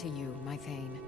to you, my Thane.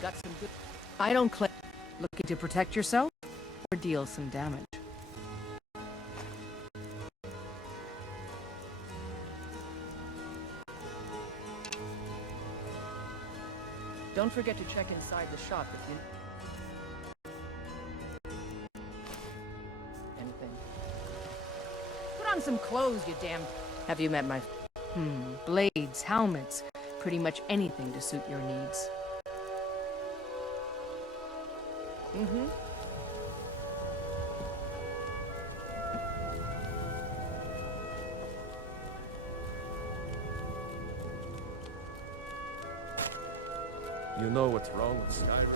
Got some good... I don't claim... Looking to protect yourself or deal some damage? Don't forget to check inside the shop if you... Anything. Put on some clothes, you damn... Have you met my... blades, helmets, pretty much anything to suit your needs. You know what's wrong with Skyrim?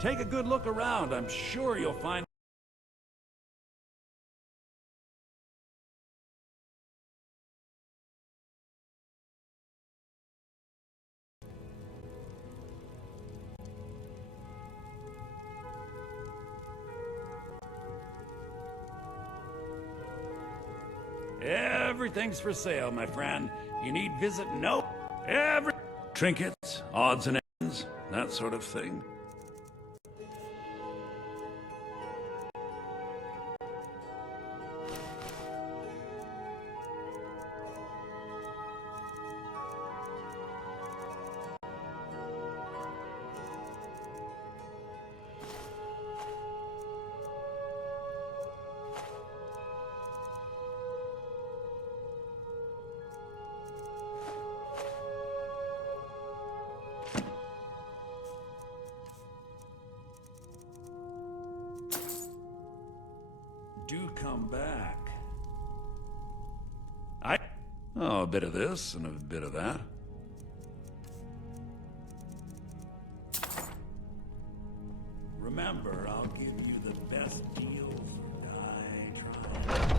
Take a good look around. I'm sure you'll find... Everything's for sale, my friend. You need visit no... Every... Trinkets, odds and ends, that sort of thing. do come back. Oh, a bit of this and a bit of that. Remember, I'll give you the best deals or die trying.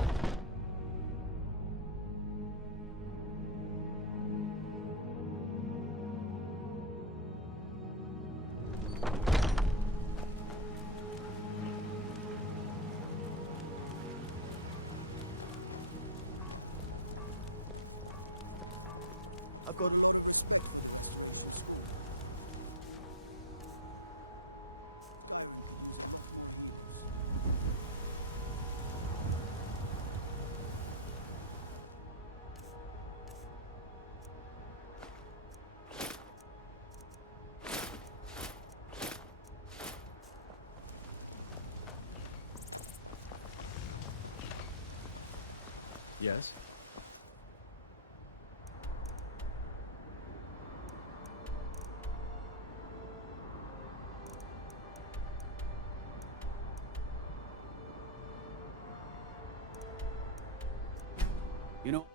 I've got... Yes? You know,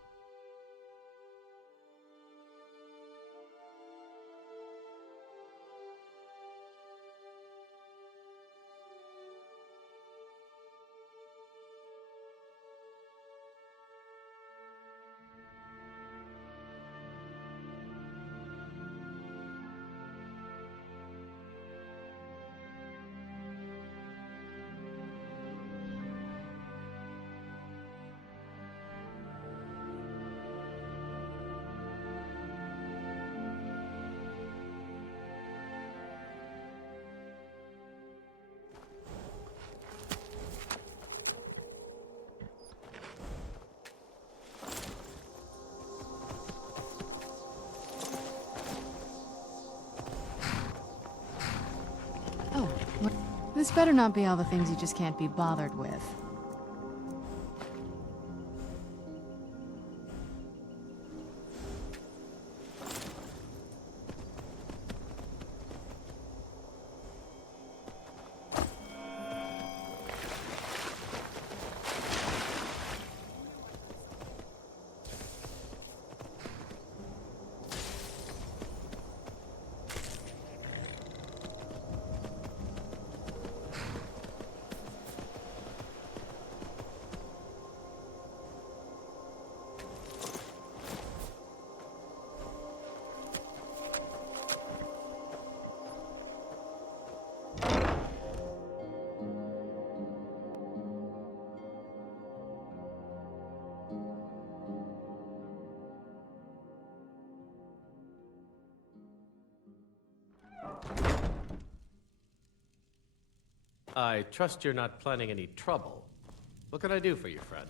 Oh, this better not be all the things you just can't be bothered with. I trust you're not planning any trouble. What can I do for you, friend?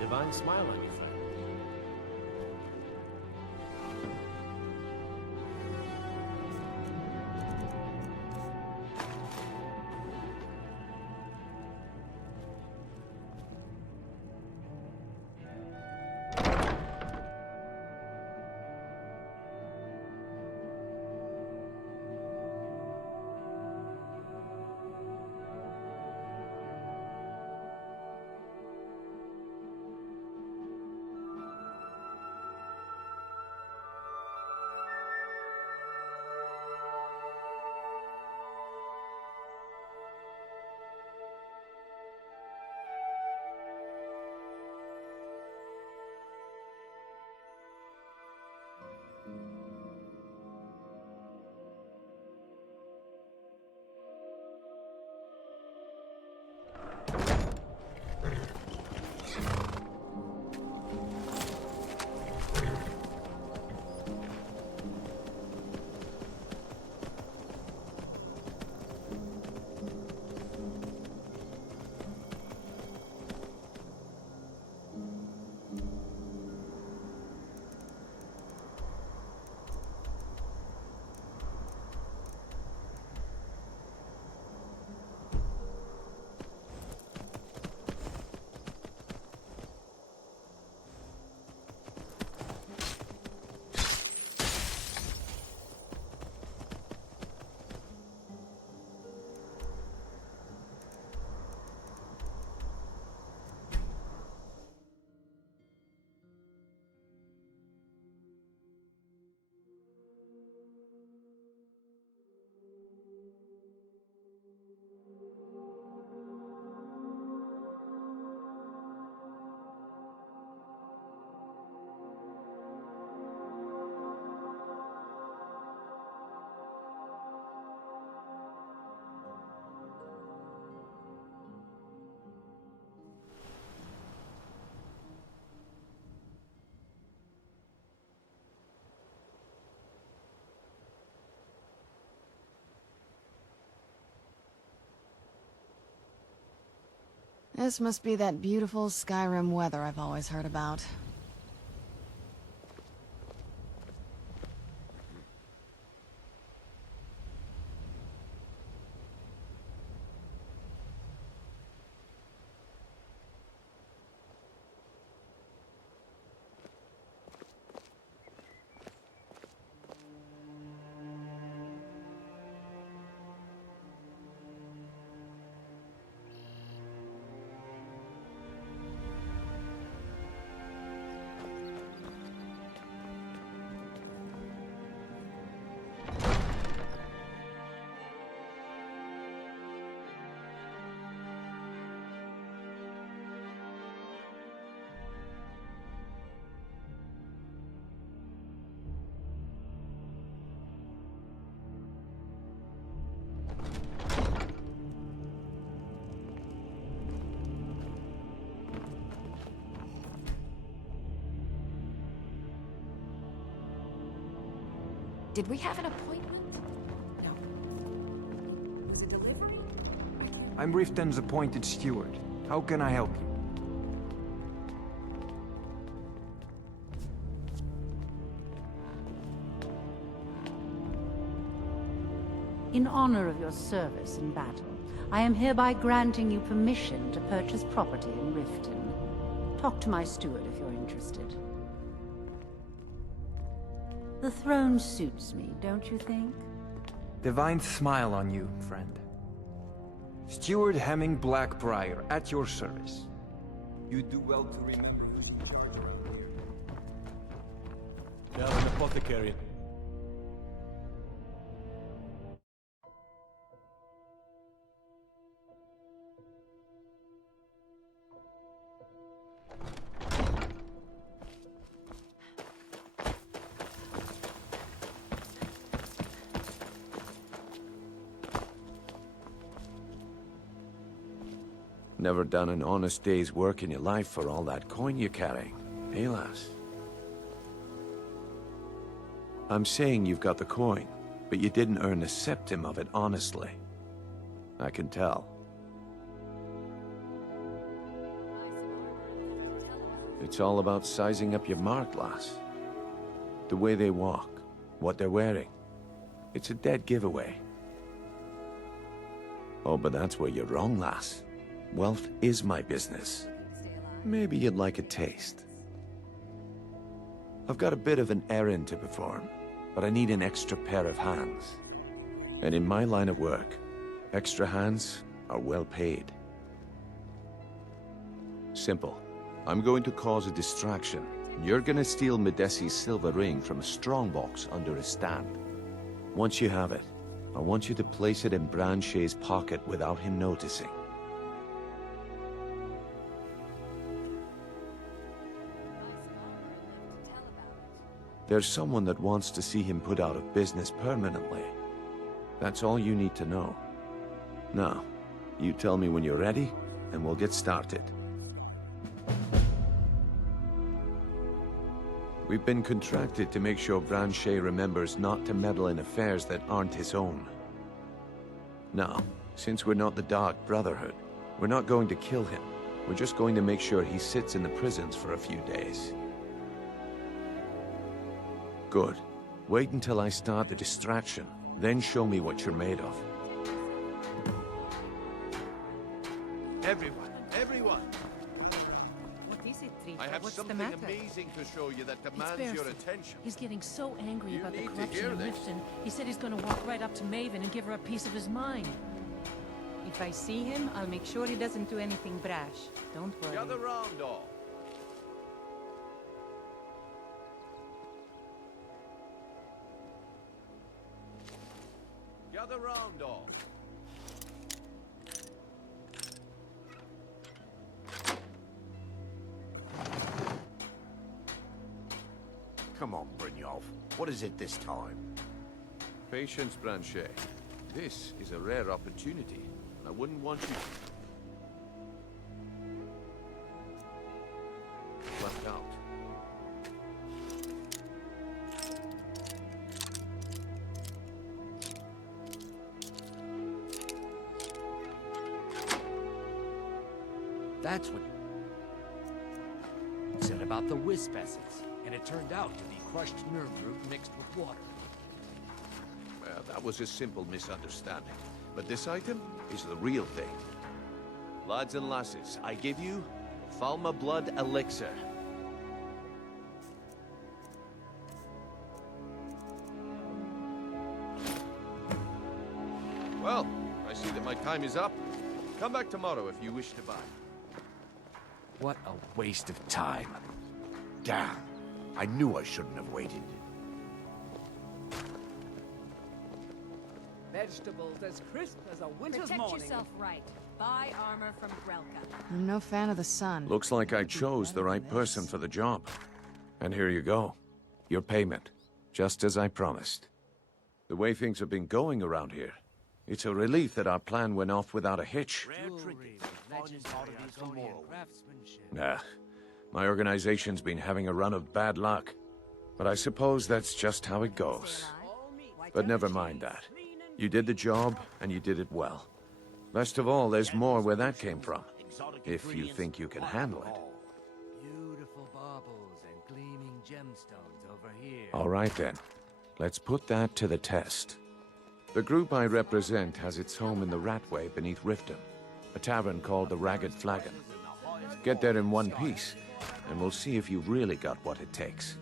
Divine smile on you, friend. This must be that beautiful Skyrim weather I've always heard about. Did we have an appointment? No. Is it delivery? I can't... I'm Riften's appointed steward. How can I help you? In honor of your service in battle, I am hereby granting you permission to purchase property in Riften. Talk to my steward if you're interested. The throne suits me, don't you think? Divine smile on you, friend. Steward Hemming Blackbriar, at your service. You do well to remember who's in charge around here. Yeah, an apothecary. Never done an honest day's work in your life for all that coin you're carrying, eh, lass? I'm saying you've got the coin, but you didn't earn a septim of it honestly. I can tell. It's all about sizing up your mark, lass. The way they walk, what they're wearing. It's a dead giveaway. Oh, but that's where you're wrong, lass. Wealth is my business. Maybe you'd like a taste. I've got a bit of an errand to perform, but I need an extra pair of hands. And in my line of work, extra hands are well paid. Simple. I'm going to cause a distraction. You're gonna steal Medesi's silver ring from a strongbox under a stand. Once you have it, I want you to place it in Branche's pocket without him noticing. There's someone that wants to see him put out of business permanently. That's all you need to know. Now, you tell me when you're ready, and we'll get started. We've been contracted to make sure Branche remembers not to meddle in affairs that aren't his own. Now, since we're not the Dark Brotherhood, we're not going to kill him. We're just going to make sure he sits in the prisons for a few days. Good. Wait until I start the distraction, then show me what you're made of. Everyone! What is it, Rita? I have What's something the matter? amazing to show you that demands It's your Beresford. attention. He's getting so angry You about the need to corruption hear in this. Riften. He said he's going to walk right up to Maven and give her a piece of his mind. If I see him, I'll make sure he doesn't do anything brash. Don't worry. Gather round, all. Gather round, all. Come on, Brynjolf. What is it this time? Patience, Branche. This is a rare opportunity. I wouldn't want you left out. That's what said about the wisp essence, and it turned out to be crushed nerve root mixed with water. Well, that was a simple misunderstanding. But this item is the real thing. Lads and lasses, I give you Falma Blood Elixir. Well, I see that my time is up. Come back tomorrow if you wish to buy. What a waste of time. Damn. I knew I shouldn't have waited. Vegetables as crisp as a winter's morning. Protect yourself right. Buy armor from Grelka. I'm no fan of the sun. Looks like I chose the right person for the job. And here you go. Your payment. Just as I promised. The way things have been going around here, it's a relief that our plan went off without a hitch. Nah. My organization's been having a run of bad luck. But I suppose that's just how it goes. But never mind that. You did the job, and you did it well. Best of all, there's more where that came from. If you think you can handle it. Beautiful baubles and gleaming gemstones over here. All right then. Let's put that to the test. The group I represent has its home in the Ratway beneath Riften, a tavern called the Ragged Flagon. Get there in one piece, and we'll see if you've really got what it takes.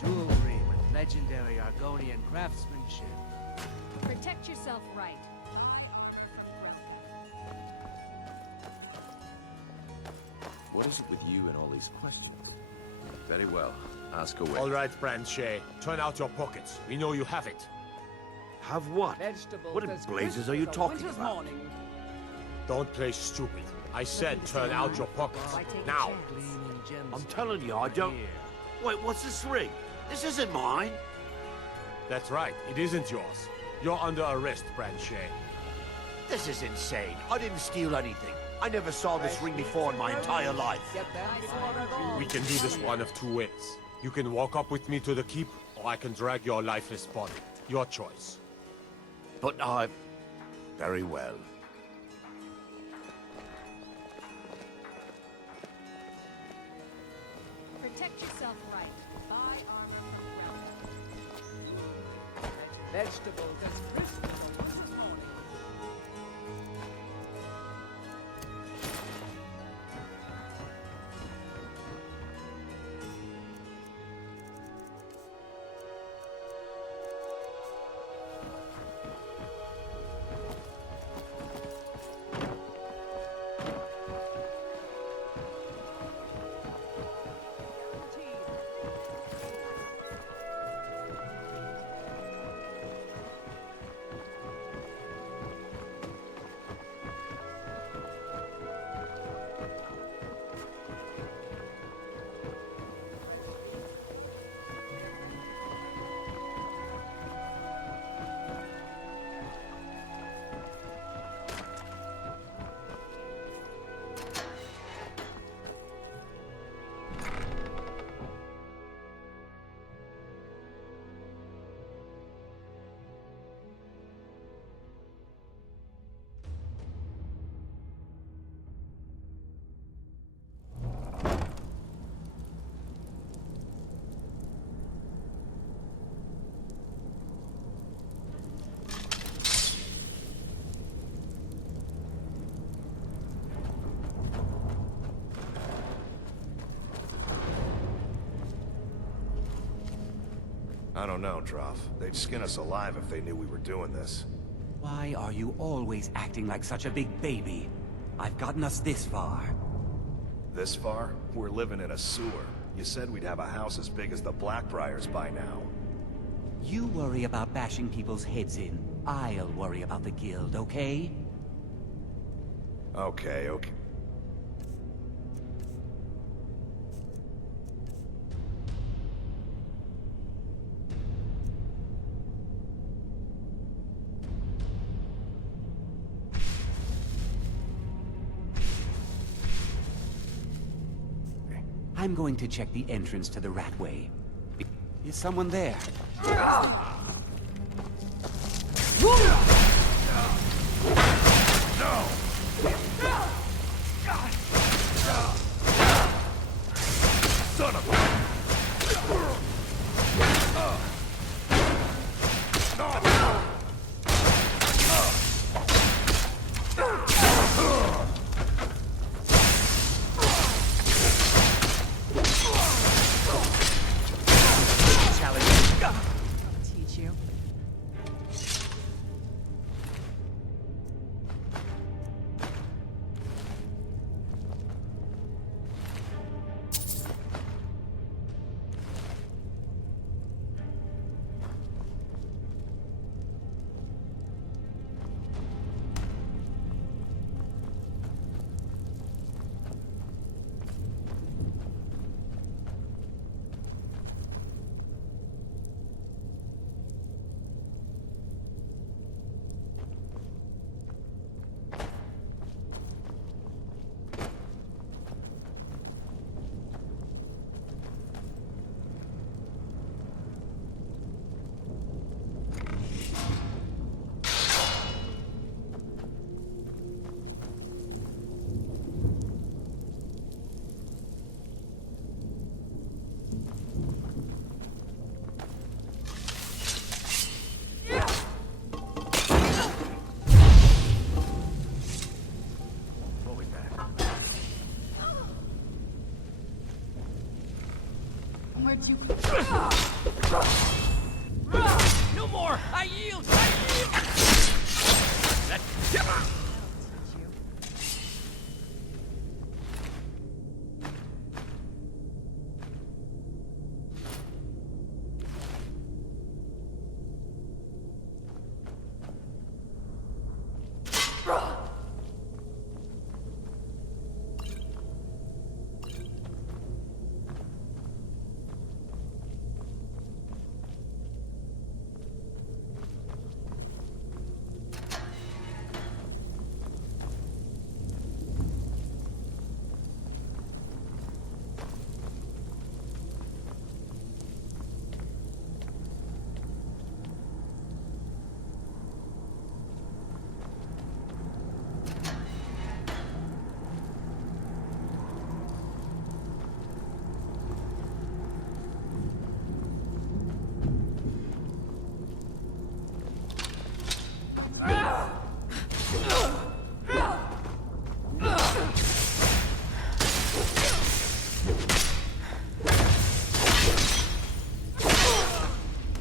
Jewelry with legendary Argonian craftsmanship. Protect yourself right. What is it with you and all these questions? Very well. Ask away. All right, Branche. Turn out your pockets. We know you have it. Have what? Vegetables What in as blazes crisp are you as a talking winter's about? morning. Don't play stupid. I said turn out your pockets. Now. I'm telling you, I don't... Wait, what's this ring? This isn't mine. That's right. It isn't yours. You're under arrest, Branche. This is insane. I didn't steal anything. I never saw this ring before in my entire life. Get them before they're gone. We can do this one of two ways. You can walk up with me to the keep, or I can drag your lifeless body. Your choice. But I... Very well. Protect yourself right. Buy armor from Grelka. Vegetables as crisp as a winter's morning. I don't know, Droff. They'd skin us alive if they knew we were doing this. Why are you always acting like such a big baby? I've gotten us this far. This far? We're living in a sewer. You said we'd have a house as big as the Blackbriars by now. You worry about bashing people's heads in. I'll worry about the guild, okay? Okay. I'm going to check the entrance to the Ratway. Is someone there? Son of a... Teach you. Where'd you... No more! I yield! I yield!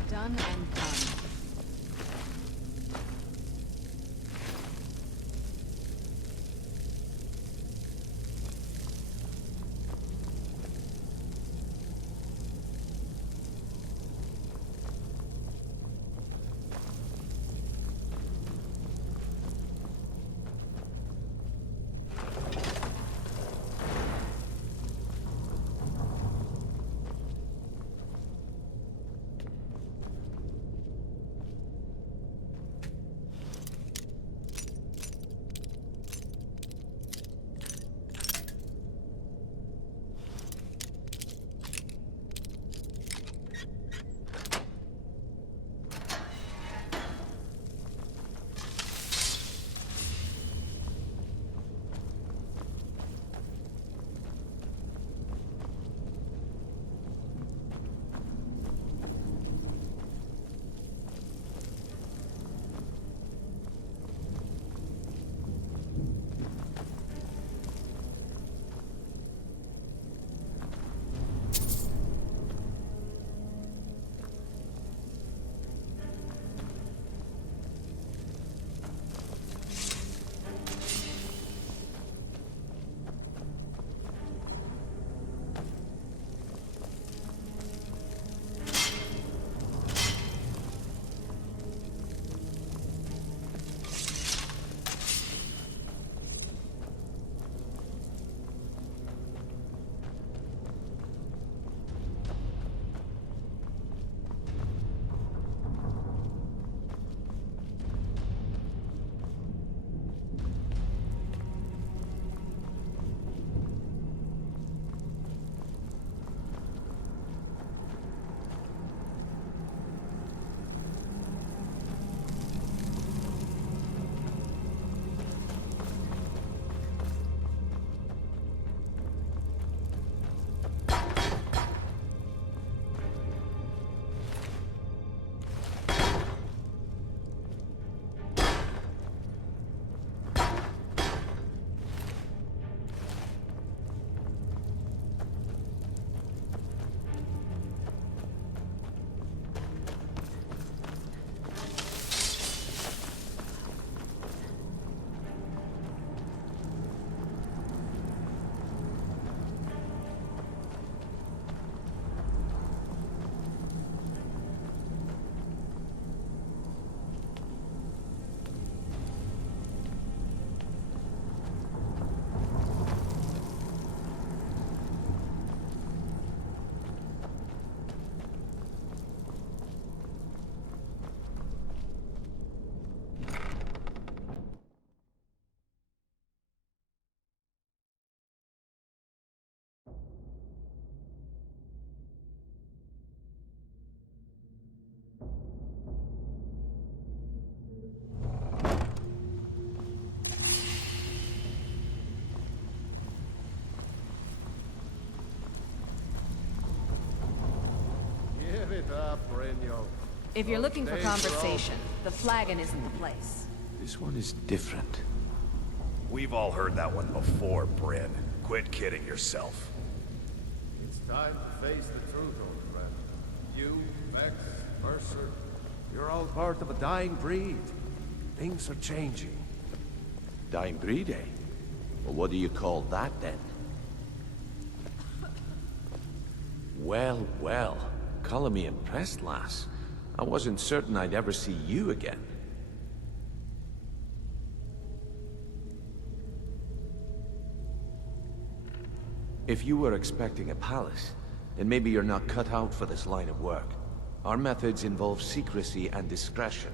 Done and done. up, Mourinho. If you're looking for Days conversation, the flagon isn't the place. This one is different. We've all heard that one before, Bryn. Quit kidding yourself. It's time to face the truth, old friend. You, Vex, Mercer, you're all part of a dying breed. Things are changing. Dying breed, eh? Well, what do you call that, then? Well, well. Calling me impressed, lass. I wasn't certain I'd ever see you again. If you were expecting a palace, then maybe you're not cut out for this line of work. Our methods involve secrecy and discretion.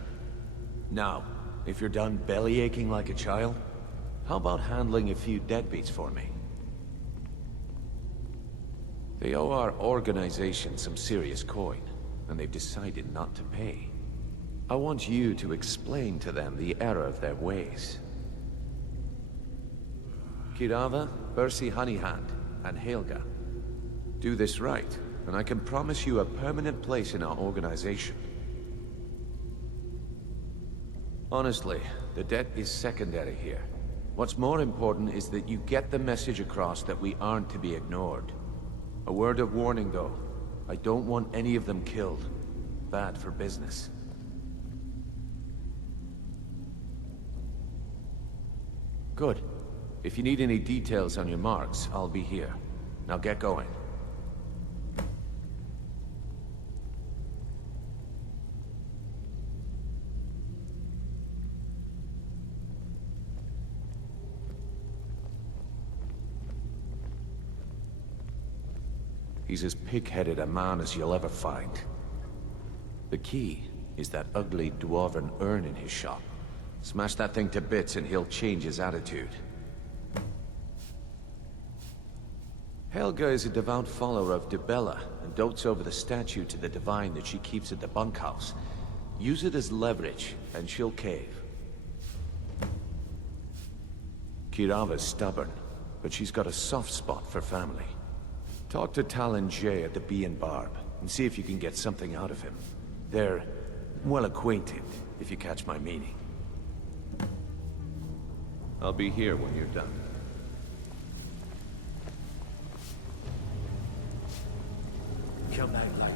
Now, if you're done bellyaching like a child, how about handling a few deadbeats for me? They owe our organization some serious coin, and they've decided not to pay. I want you to explain to them the error of their ways. Kirava, Bersi Honeyhand, and Helga. Do this right, and I can promise you a permanent place in our organization. Honestly, the debt is secondary here. What's more important is that you get the message across that we aren't to be ignored. A word of warning, though. I don't want any of them killed. Bad for business. Good. If you need any details on your marks, I'll be here. Now get going. He's as pig-headed a man as you'll ever find. The key is that ugly dwarven urn in his shop. Smash that thing to bits and he'll change his attitude. Helga is a devout follower of Dibella and dotes over the statue to the divine that she keeps at the bunkhouse. Use it as leverage and she'll cave. Kirava's stubborn, but she's got a soft spot for family. Talk to Talon Jay at the Bee and Barb, and see if you can get something out of him. They're well acquainted, if you catch my meaning. I'll be here when you're done. Come back later.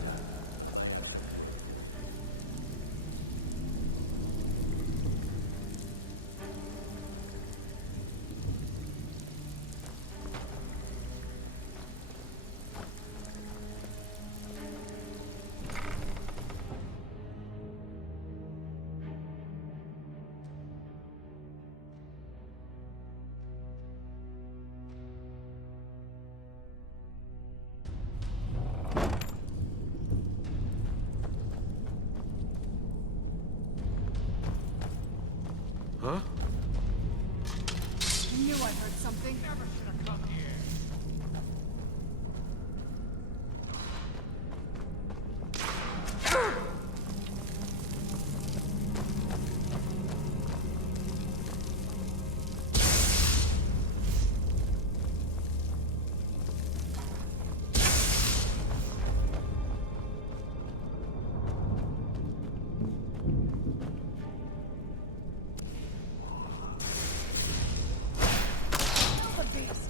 Huh? I knew I heard something. Never should have come here. The beast.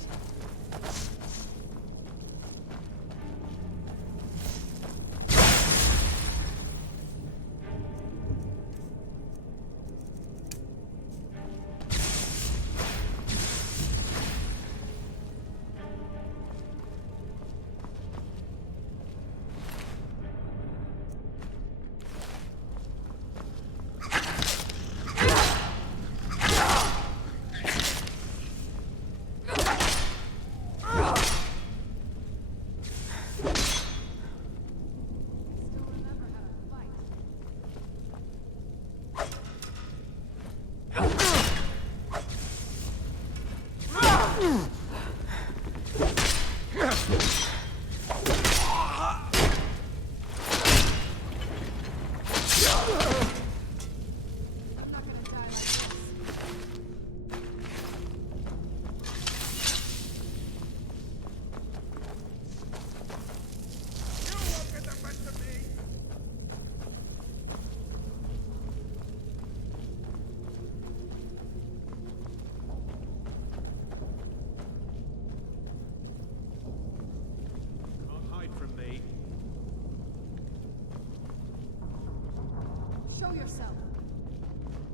Show yourself.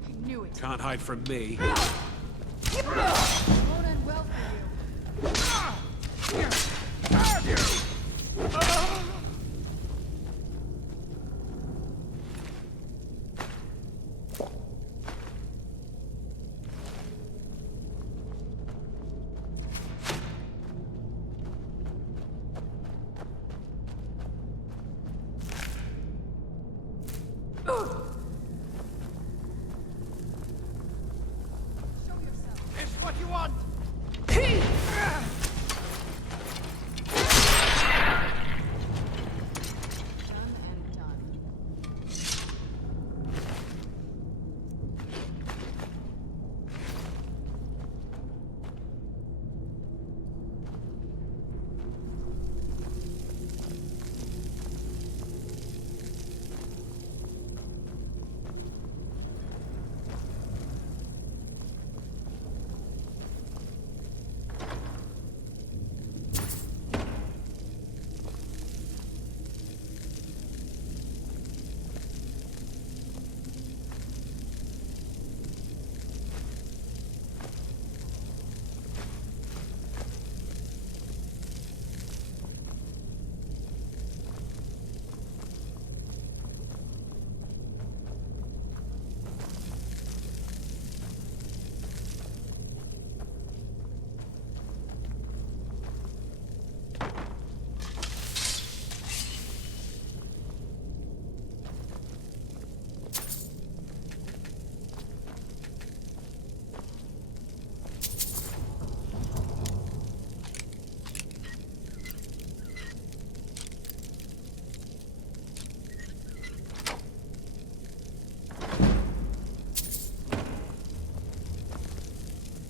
I knew it. Can't hide from me. Won't end well for you. It's what you want! Done and done.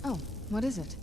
Oh, what is it?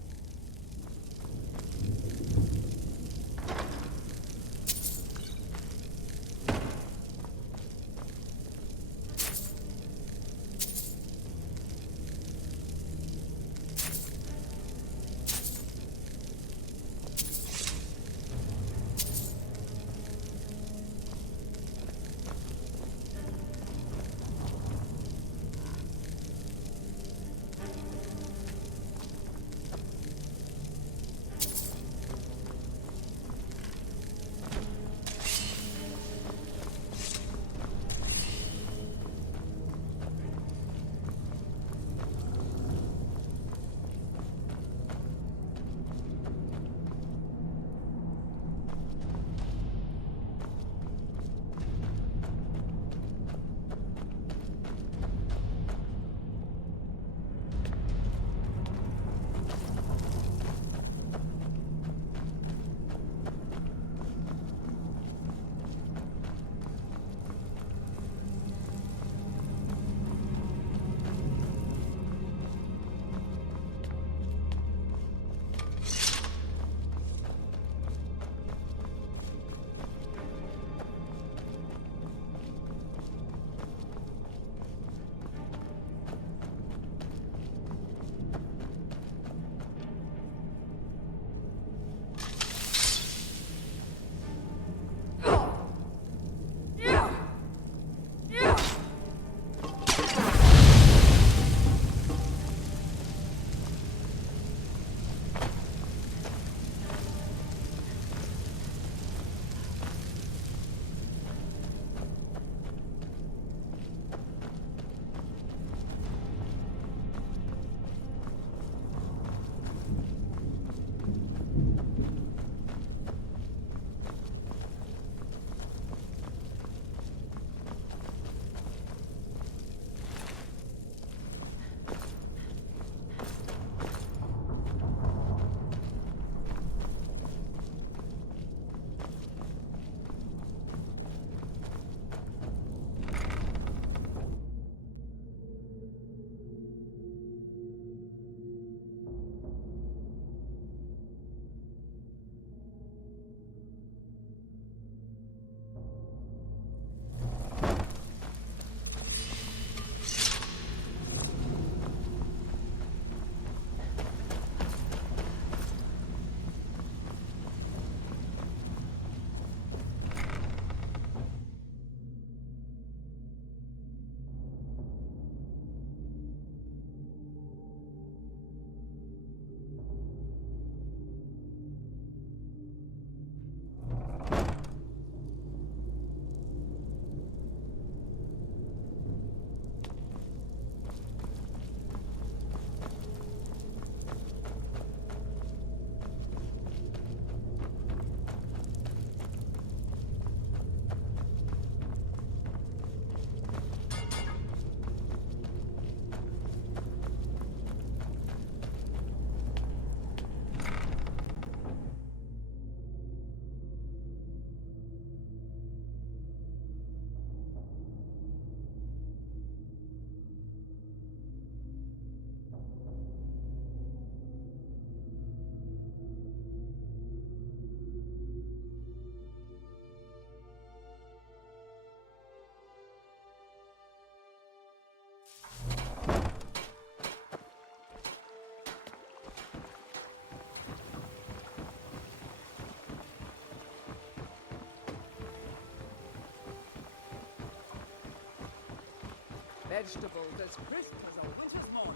Vegetables as crisp as a winter's morning.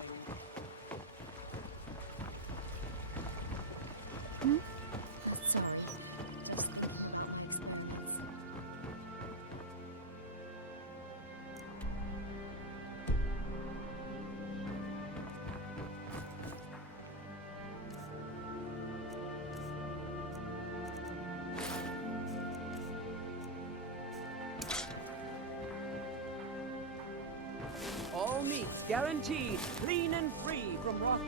All meats guaranteed, clean and free from rotting.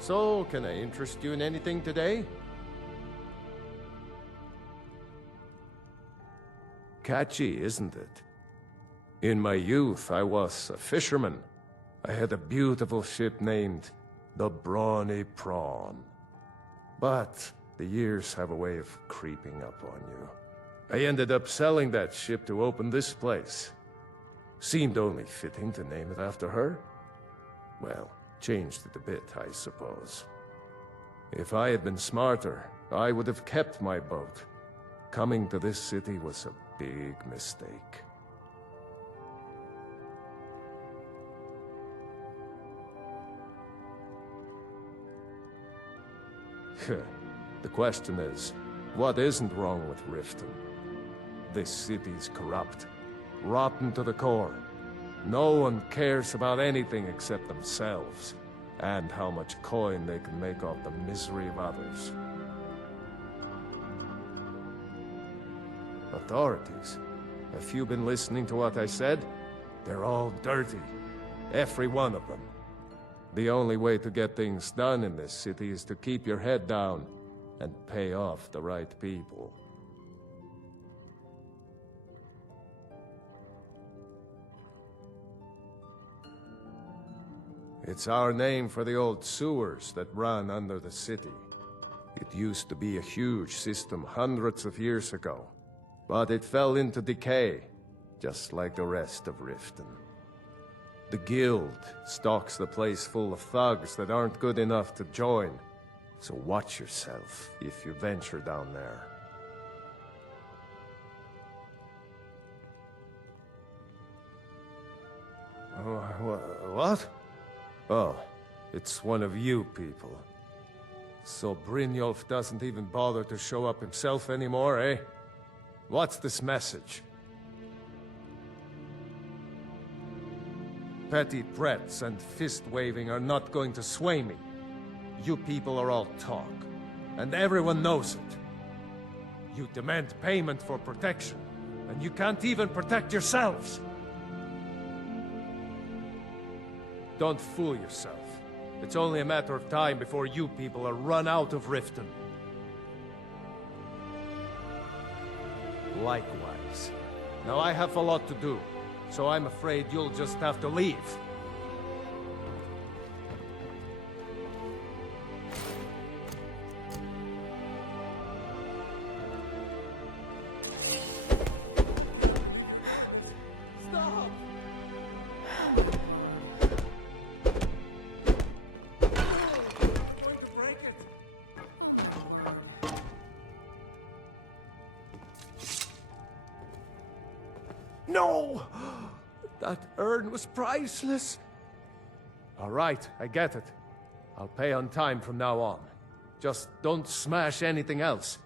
So, can I interest you in anything today? Catchy, isn't it? In my youth, I was a fisherman. I had a beautiful ship named the Brawny Prawn. But the years have a way of creeping up on you. I ended up selling that ship to open this place. Seemed only fitting to name it after her. Well, changed it a bit, I suppose. If I had been smarter, I would have kept my boat. Coming to this city was a big mistake. The question is, what isn't wrong with Riften? This city's corrupt, rotten to the core. No one cares about anything except themselves, and how much coin they can make off the misery of others. Authorities, have you been listening to what I said? They're all dirty. Every one of them. The only way to get things done in this city is to keep your head down and pay off the right people. It's our name for the old sewers that run under the city. It used to be a huge system hundreds of years ago, but it fell into decay, just like the rest of Riften. The guild stocks the place full of thugs that aren't good enough to join, so watch yourself if you venture down there. What? Oh, it's one of you people. So Brynjolf doesn't even bother to show up himself anymore, eh? What's this message? Petty threats and fist-waving are not going to sway me. You people are all talk, and everyone knows it. You demand payment for protection, and you can't even protect yourselves. Don't fool yourself. It's only a matter of time before you people are run out of Riften. Likewise. Now I have a lot to do, so I'm afraid you'll just have to leave. Stop! No! That urn was priceless. All right, I get it. I'll pay on time from now on. Just don't smash anything else.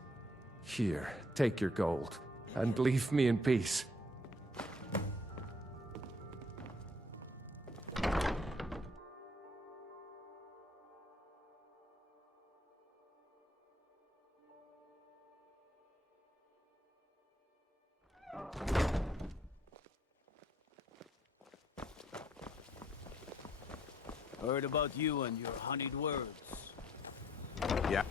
Here, take your gold, and leave me in peace. Heard about you and your honeyed words. Yeah.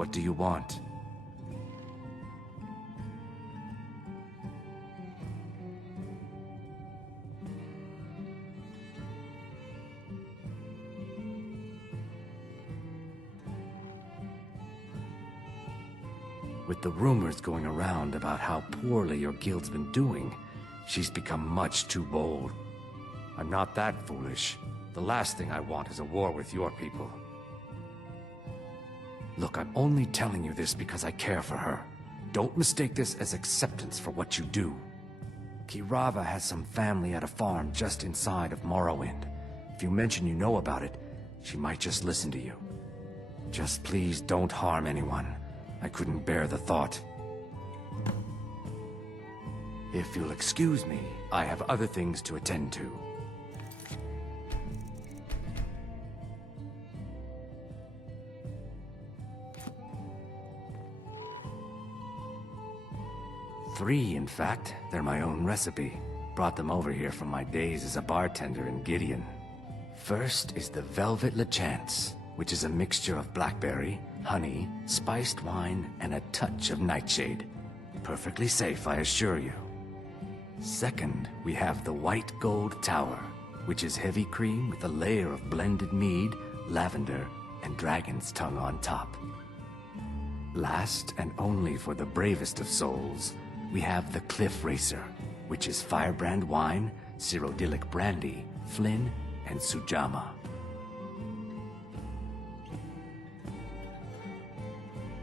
What do you want? With the rumors going around about how poorly your guild's been doing, she's become much too bold. I'm not that foolish. The last thing I want is a war with your people. Look, I'm only telling you this because I care for her. Don't mistake this as acceptance for what you do. Kirava has some family at a farm just inside of Morrowind. If you mention you know about it, she might just listen to you. Just please don't harm anyone. I couldn't bear the thought. If you'll excuse me, I have other things to attend to. Three, in fact. They're my own recipe. Brought them over here from my days as a bartender in Gideon. First is the Velvet Lachance, which is a mixture of blackberry, honey, spiced wine, and a touch of nightshade. Perfectly safe, I assure you. Second, we have the White Gold Tower, which is heavy cream with a layer of blended mead, lavender, and dragon's tongue on top. Last, and only for the bravest of souls, we have the Cliff Racer, which is firebrand wine, cyrodiilic brandy, flynn, and sujama.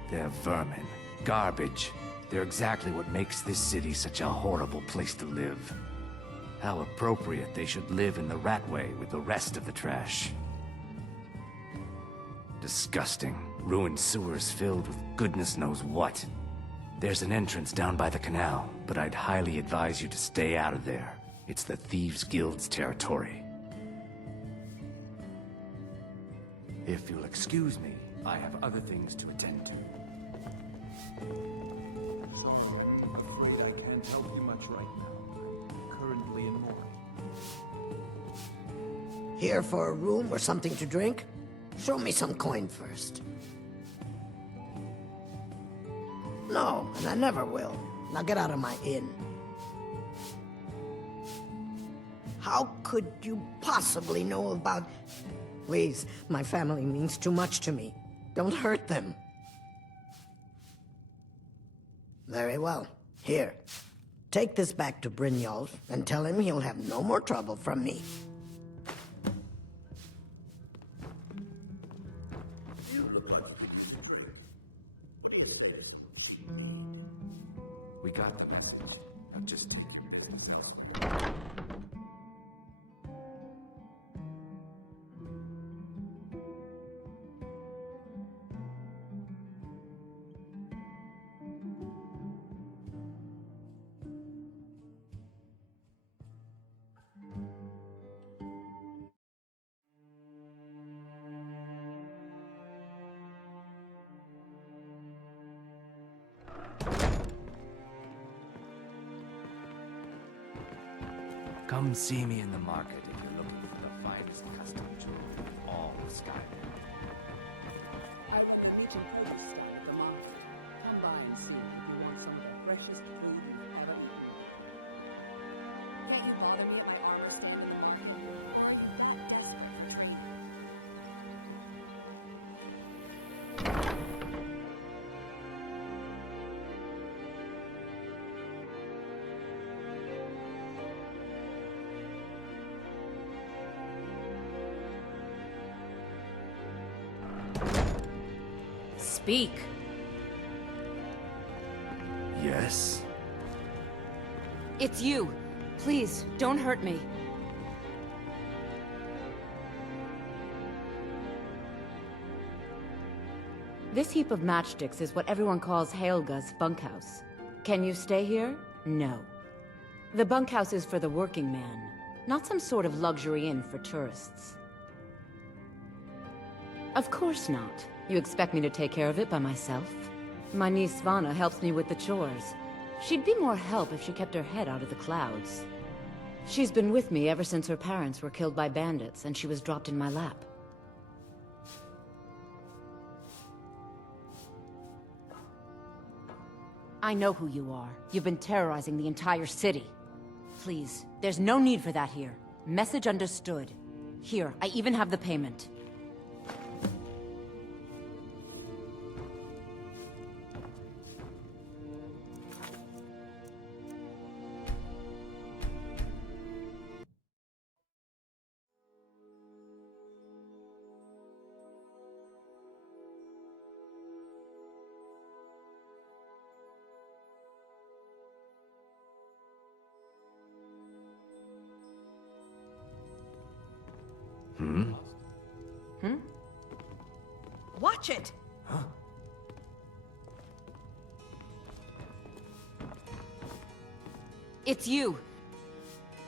They're vermin. Garbage. They're exactly what makes this city such a horrible place to live. How appropriate they should live in the Ratway with the rest of the trash. Disgusting. Ruined sewers filled with goodness knows what. There's an entrance down by the canal, but I'd highly advise you to stay out of there. It's the Thieves' Guild's territory. If you'll excuse me, I have other things to attend to. Sorry, I'm afraid I can't help you much right now. I'm currently in mourning. Here for a room or something to drink? Show me some coin first. No, and I never will. Now get out of my inn. How could you possibly know about... Please, my family means too much to me. Don't hurt them. Very well. Here. Take this back to Brynjolf and tell him he'll have no more trouble from me. We got the message. Now just... Come see me in the market if you're looking for the finest custom jewelry of all of Skyrim. I reach and produce stand at the market. Come by and see if you want some of the freshest food you've ever eaten. Can't you bother me at my armor stand in the market? I'm not desperate for trade. Speak. Yes? It's you. Please, don't hurt me. This heap of matchsticks is what everyone calls Helga's bunkhouse. Can you stay here? No. The bunkhouse is for the working man, not some sort of luxury inn for tourists. Of course not. You expect me to take care of it by myself? My niece Svana helps me with the chores. She'd be more help if she kept her head out of the clouds. She's been with me ever since her parents were killed by bandits and she was dropped in my lap. I know who you are. You've been terrorizing the entire city. Please, there's no need for that here. Message understood. Here, I even have the payment. Watch it! It's you!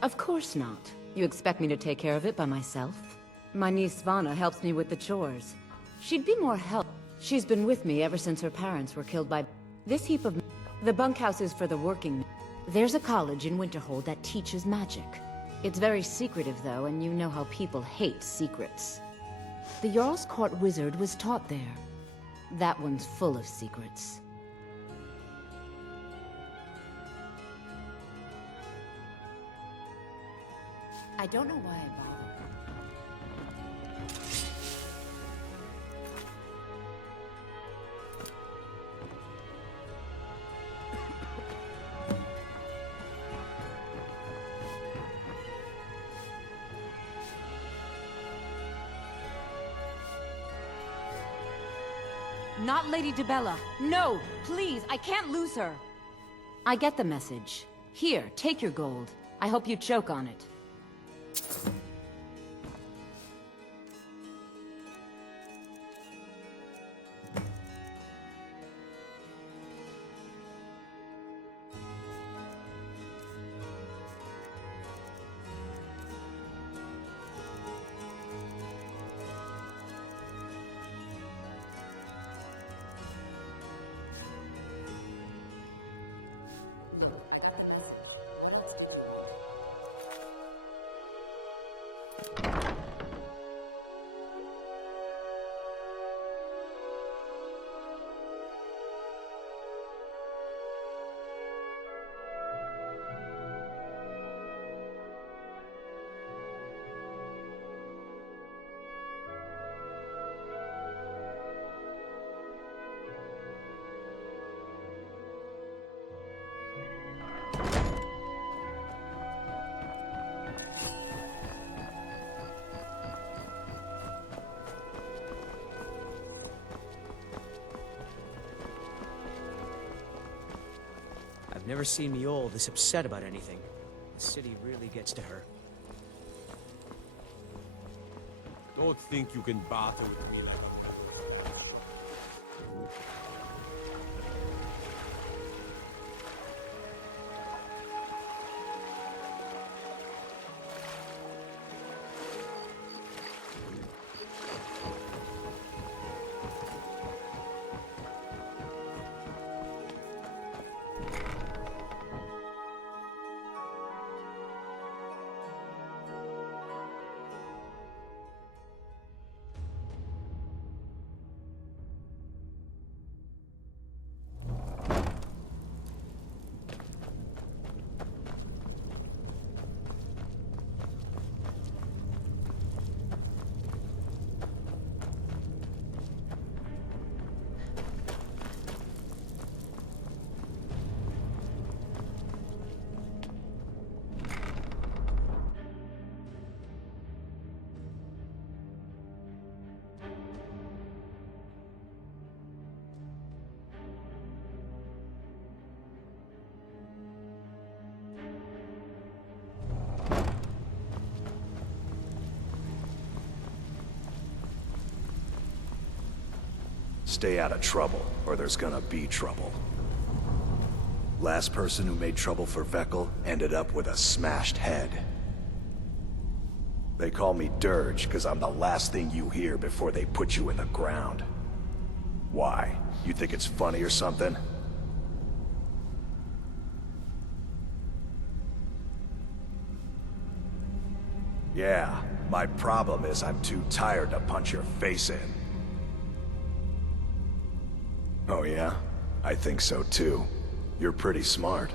Of course not. You expect me to take care of it by myself? My niece Svana helps me with the chores. She'd be more help. She's been with me ever since her parents were killed by this heap of... The bunkhouse is for the working. There's a college in Winterhold that teaches magic. It's very secretive, though, and you know how people hate secrets. The Jarl's Court wizard was taught there. That one's full of secrets. I don't know why I bother. Not Lady Dibella. No! Please, I can't lose her! I get the message. Here, take your gold. I hope you choke on it. I've never seen Miol this upset about anything. The city really gets to her. Don't think you can battle with me like a... Stay out of trouble, or there's gonna be trouble. Last person who made trouble for Veckel ended up with a smashed head. They call me Dirge because I'm the last thing you hear before they put you in the ground. Why? You think it's funny or something? Yeah, my problem is I'm too tired to punch your face in. Oh yeah? I think so too. You're pretty smart.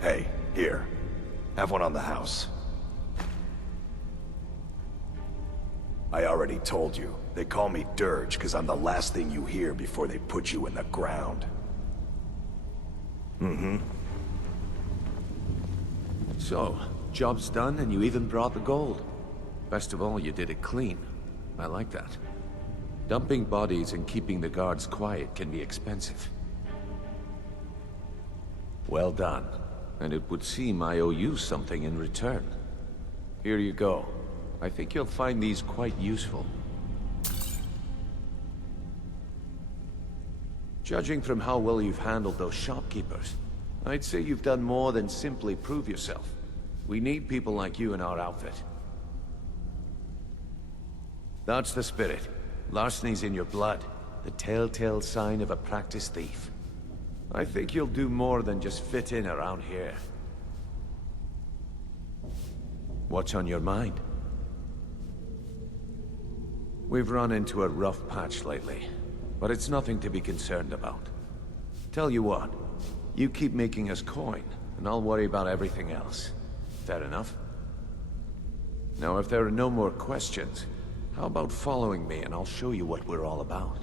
Hey, here. Have one on the house. I already told you. They call me Dirge because I'm the last thing you hear before they put you in the ground. Mm-hmm. So, job's done and you even brought the gold. Best of all, you did it clean. I like that. Dumping bodies and keeping the guards quiet can be expensive. Well done. And it would seem I owe you something in return. Here you go. I think you'll find these quite useful. Judging from how well you've handled those shopkeepers, I'd say you've done more than simply prove yourself. We need people like you in our outfit. That's the spirit. Larceny's in your blood. The telltale sign of a practiced thief. I think you'll do more than just fit in around here. What's on your mind? We've run into a rough patch lately, but it's nothing to be concerned about. Tell you what, you keep making us coin, and I'll worry about everything else. Fair enough? Now, if there are no more questions, how about following me and I'll show you what we're all about?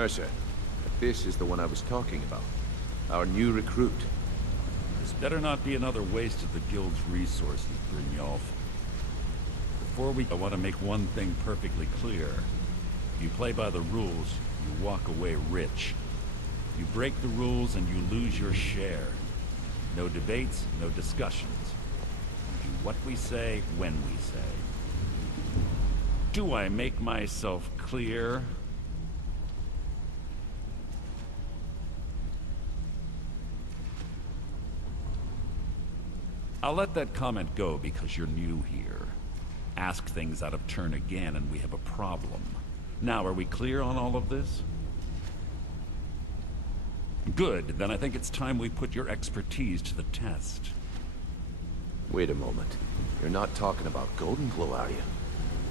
Mercer, this is the one I was talking about. Our new recruit. This better not be another waste of the Guild's resources, Brynjolf. Before I want to make one thing perfectly clear. If you play by the rules, you walk away rich. You break the rules and you lose your share. No debates, no discussions. We do what we say, when we say. Do I make myself clear? I'll let that comment go because you're new here. Ask things out of turn again and we have a problem. Now, are we clear on all of this? Good, then I think it's time we put your expertise to the test. Wait a moment. You're not talking about Golden Glow, are you?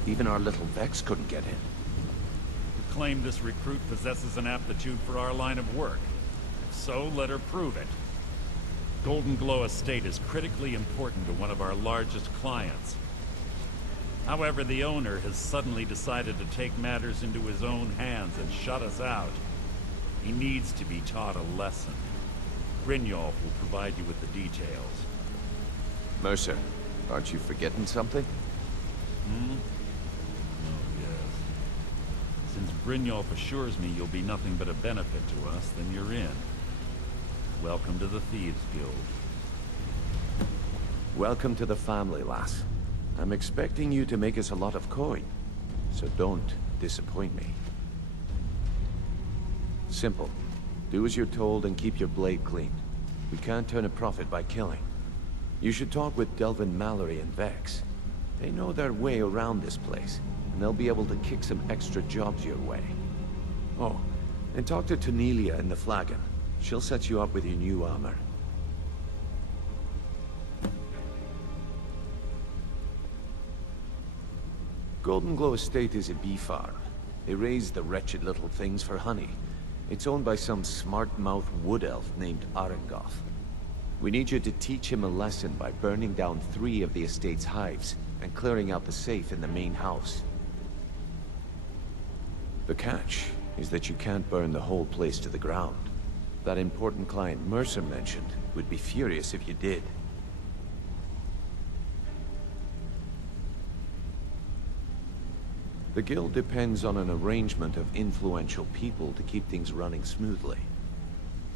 Even our little Vex couldn't get in. You claim this recruit possesses an aptitude for our line of work. If so, let her prove it. Golden Glow Estate is critically important to one of our largest clients. However, the owner has suddenly decided to take matters into his own hands and shut us out. He needs to be taught a lesson. Brynjolf will provide you with the details. Mercer, aren't you forgetting something? Hmm? Oh, yes. Since Brynjolf assures me you'll be nothing but a benefit to us, then you're in. Welcome to the Thieves Guild. Welcome to the family, lass. I'm expecting you to make us a lot of coin, so don't disappoint me. Simple. Do as you're told and keep your blade clean. We can't turn a profit by killing. You should talk with Delvin Mallory and Vex. They know their way around this place, and they'll be able to kick some extra jobs your way. Oh, and talk to Tanelia in the Flagon. She'll set you up with your new armor. Golden Glow Estate is a bee farm. They raise the wretched little things for honey. It's owned by some smart-mouthed wood elf named Arengoth. We need you to teach him a lesson by burning down 3 of the estate's hives and clearing out the safe in the main house. The catch is that you can't burn the whole place to the ground. That important client Mercer mentioned would be furious if you did. The guild depends on an arrangement of influential people to keep things running smoothly.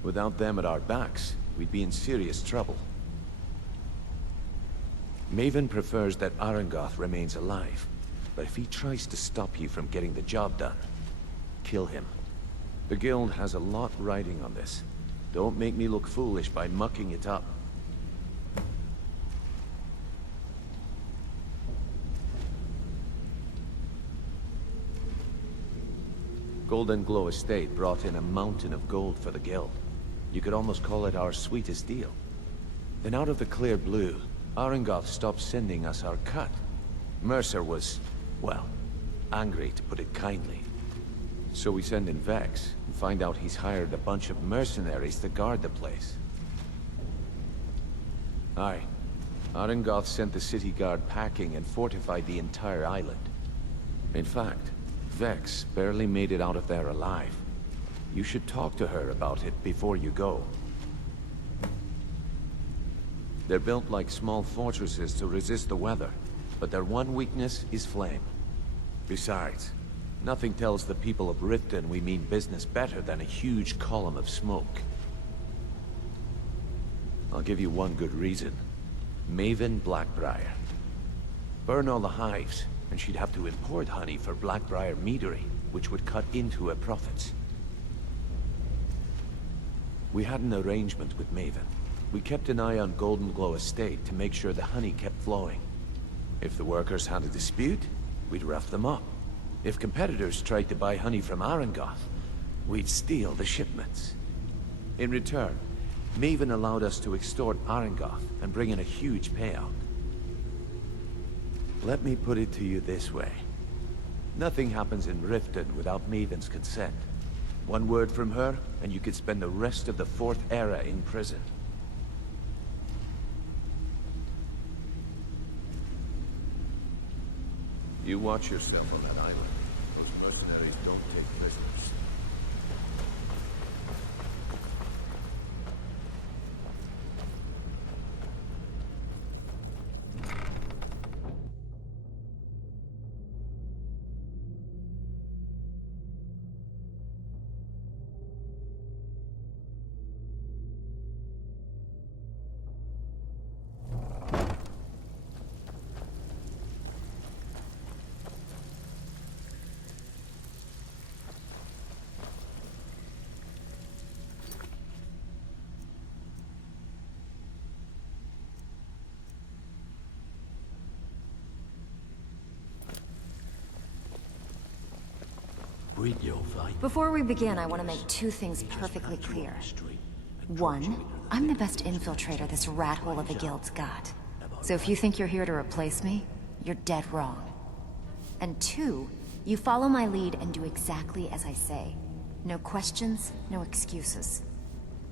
Without them at our backs, we'd be in serious trouble. Maven prefers that Arengoth remains alive, but if he tries to stop you from getting the job done, kill him. The guild has a lot riding on this. Don't make me look foolish by mucking it up. Golden Glow Estate brought in a mountain of gold for the guild. You could almost call it our sweetest deal. Then out of the clear blue, Arengoth stopped sending us our cut. Mercer was, well, angry to put it kindly. So we send in Vex and find out he's hired a bunch of mercenaries to guard the place. Aye. Arengoth sent the city guard packing and fortified the entire island. In fact, Vex barely made it out of there alive. You should talk to her about it before you go. They're built like small fortresses to resist the weather, but their one weakness is flame. Besides, nothing tells the people of Riften we mean business better than a huge column of smoke. I'll give you one good reason. Maven Blackbriar. Burn all the hives, and she'd have to import honey for Blackbriar meadery, which would cut into her profits. We had an arrangement with Maven. We kept an eye on Golden Glow Estate to make sure the honey kept flowing. If the workers had a dispute, we'd rough them up. If competitors tried to buy honey from Arengoth, we'd steal the shipments. In return, Maven allowed us to extort Arengoth and bring in a huge payout. Let me put it to you this way. Nothing happens in Riften without Maven's consent. One word from her, and you could spend the rest of the 4th era in prison. You watch yourself on that island. Those mercenaries don't take prisoners. Before we begin, I want to make 2 things perfectly clear. 1, I'm the best infiltrator this rat hole of a guild's got. So if you think you're here to replace me, you're dead wrong. And 2, you follow my lead and do exactly as I say. No questions, no excuses.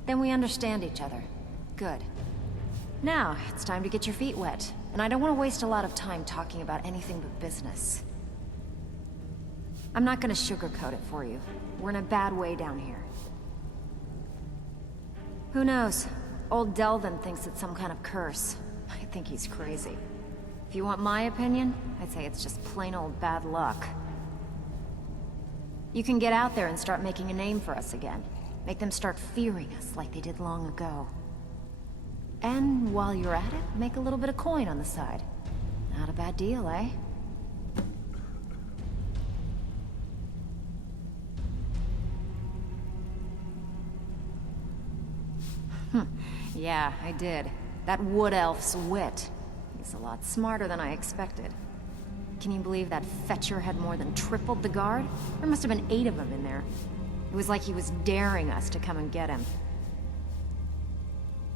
Then we understand each other. Good. Now, it's time to get your feet wet. And I don't want to waste a lot of time talking about anything but business. I'm not gonna sugarcoat it for you. We're in a bad way down here. Who knows? Old Delvin thinks it's some kind of curse. I think he's crazy. If you want my opinion, I'd say it's just plain old bad luck. You can get out there and start making a name for us again. Make them start fearing us like they did long ago. And while you're at it, make a little bit of coin on the side. Not a bad deal, eh? Yeah, I did. That wood elf's wit. He's a lot smarter than I expected. Can you believe that fetcher had more than tripled the guard? There must have been 8 of them in there. It was like he was daring us to come and get him.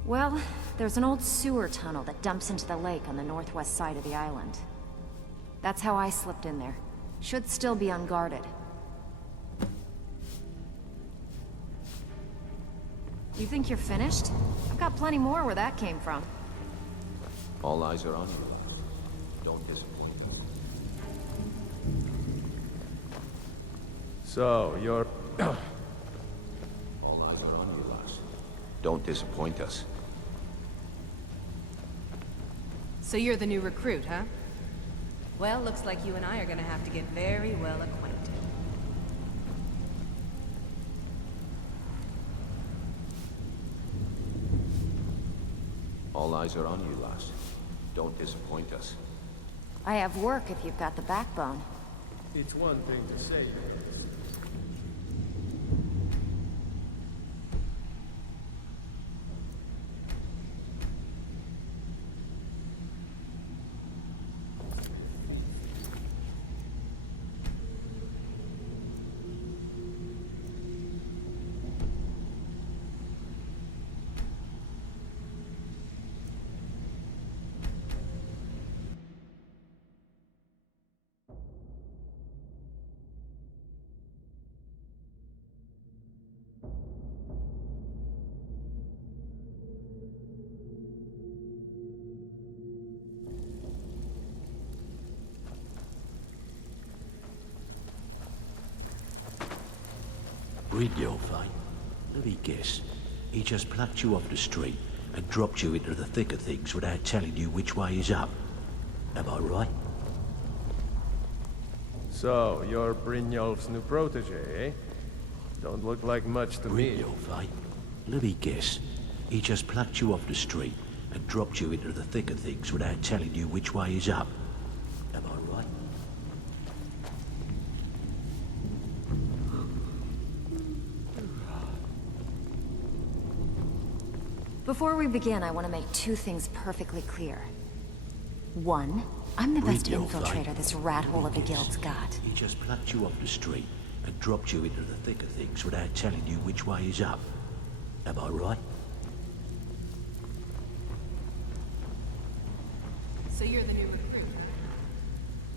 Well, there's an old sewer tunnel that dumps into the lake on the northwest side of the island. That's how I slipped in there. Should still be unguarded. You think you're finished? I've got plenty more where that came from. All eyes are on you. Don't disappoint. So, you're... All eyes are on you, lass. Don't disappoint us. So you're the new recruit, huh? Well, looks like you and I are gonna have to get very well acquainted. All eyes are on you, lass. Don't disappoint us. I have work if you've got the backbone. It's one thing to say. Read your fight. Let me guess. He just plucked you off the street and dropped you into the thick of things without telling you which way is up. Am I right? So, you're Brynjolf's new protege, eh? Don't look like much to me. Read your fight. Let me guess. He just plucked you off the street and dropped you into the thick of things without telling you which way is up. Am I right? Before we begin, I want to make two things perfectly clear. One, I'm the best infiltrator this rat hole of a guild's got. He just plucked you off the street and dropped you into the thick of things without telling you which way is up. Am I right? So you're the new recruit.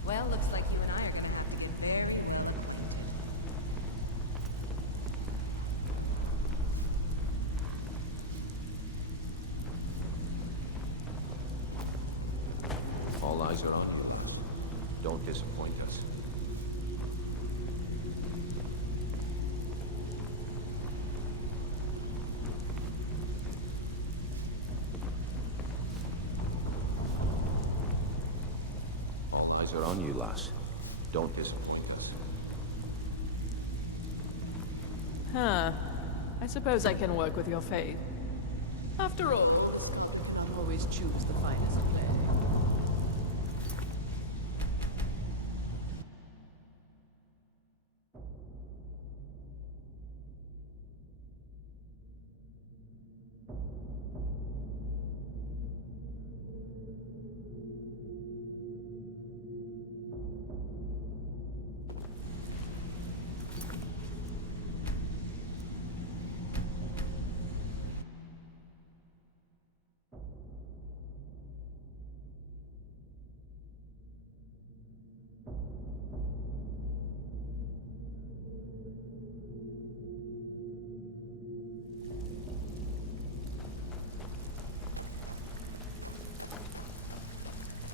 Well, looks like you and I are gonna have to get very well acquainted. All eyes are on you. Don't disappoint us. All eyes are on you, lass. Don't disappoint us. Huh. I suppose I can work with your fate. After all, I'll always choose the finest play.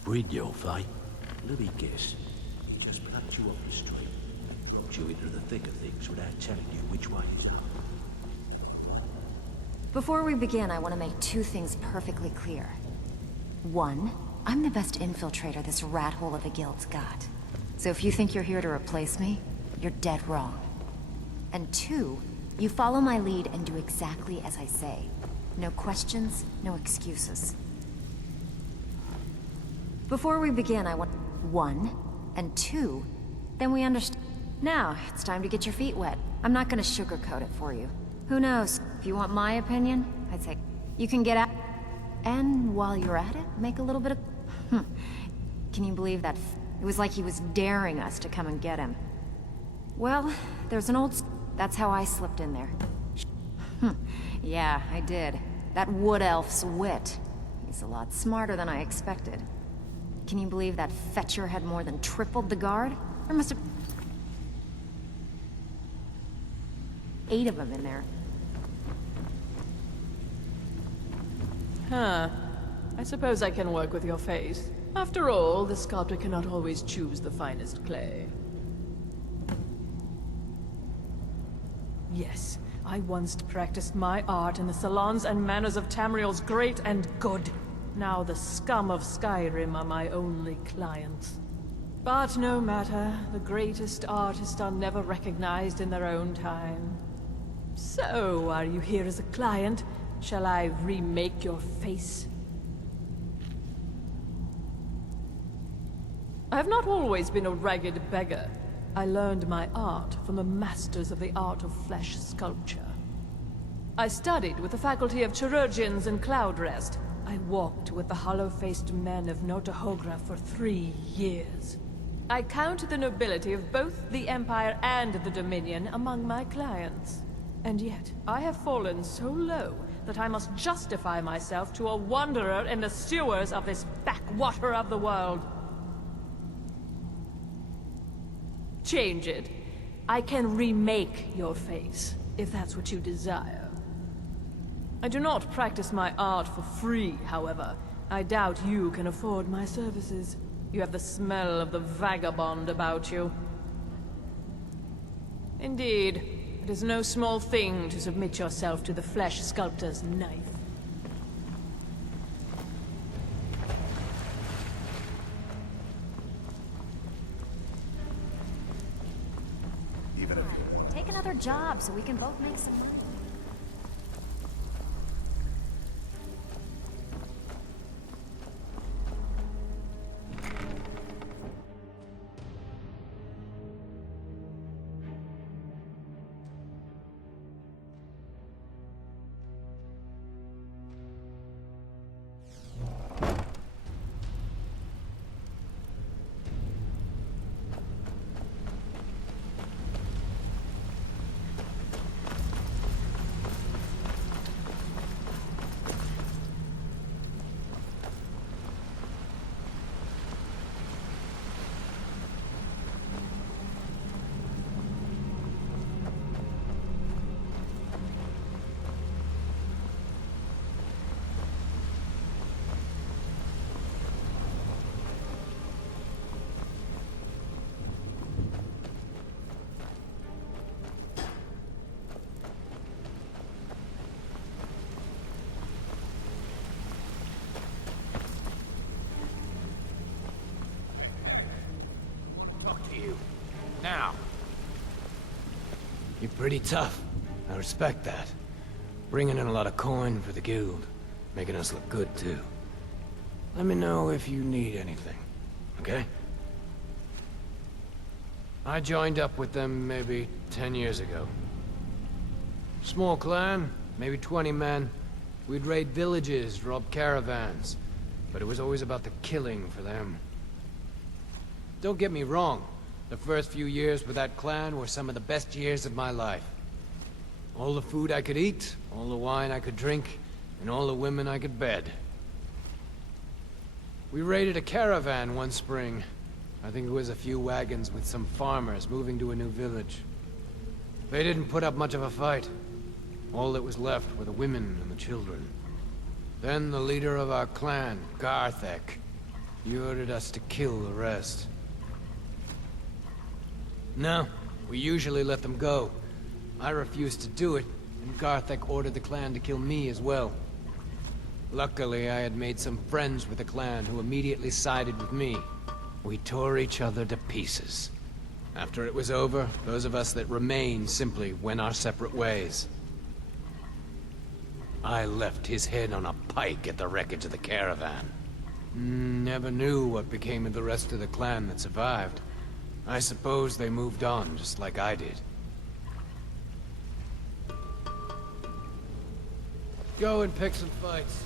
Read your fight. Let me guess. He just plucked you off the street, dropped you into the thick of things without telling you which way is up. Before we begin, I want to make two things perfectly clear. One, I'm the best infiltrator this rat hole of a guild's got. So if you think you're here to replace me, you're dead wrong. And two, you follow my lead and do exactly as I say. No questions, no excuses. Before we begin, I want... one, and two, then we understand. Now, it's time to get your feet wet. I'm not gonna sugarcoat it for you. Who knows? If you want my opinion, I'd say you can get out. And while you're at it, make a little bit of... Can you believe that? It was like he was daring us to come and get him. Well, there's an old... That's how I slipped in there. Yeah, I did. That wood elf's wit. He's a lot smarter than I expected. Can you believe that fetcher had more than tripled the guard? There must have... 8 of them in there. Huh. I suppose I can work with your face. After all, the sculptor cannot always choose the finest clay. Yes, I once practiced my art in the salons and manners of Tamriel's great and good. Now the scum of Skyrim are my only clients. But no matter, the greatest artists are never recognized in their own time. So, are you here as a client? Shall I remake your face? I have not always been a ragged beggar. I learned my art from the masters of the art of flesh sculpture. I studied with the faculty of chirurgeons and Cloudrest. I walked with the hollow-faced men of Notahogra for 3 years. I count the nobility of both the Empire and the Dominion among my clients. And yet, I have fallen so low that I must justify myself to a wanderer in the sewers of this backwater of the world. Change it. I can remake your face, if that's what you desire. I do not practice my art for free, however. I doubt you can afford my services. You have the smell of the vagabond about you. Indeed, it is no small thing to submit yourself to the flesh sculptor's knife. Take another job so we can both make some... Now. You're pretty tough. I respect that. Bringing in a lot of coin for the guild. Making us look good, too. Let me know if you need anything, okay? I joined up with them maybe 10 years ago. Small clan, maybe 20 men. We'd raid villages, rob caravans. But it was always about the killing for them. Don't get me wrong. The first few years with that clan were some of the best years of my life. All the food I could eat, all the wine I could drink, and all the women I could bed. We raided a caravan one spring. I think it was a few wagons with some farmers moving to a new village. They didn't put up much of a fight. All that was left were the women and the children. Then the leader of our clan, Garthek, he ordered us to kill the rest. No, we usually let them go. I refused to do it, and Garthek ordered the clan to kill me as well. Luckily, I had made some friends with the clan who immediately sided with me. We tore each other to pieces. After it was over, those of us that remained simply went our separate ways. I left his head on a pike at the wreckage of the caravan. Never knew what became of the rest of the clan that survived. I suppose they moved on, just like I did. Go and pick some fights.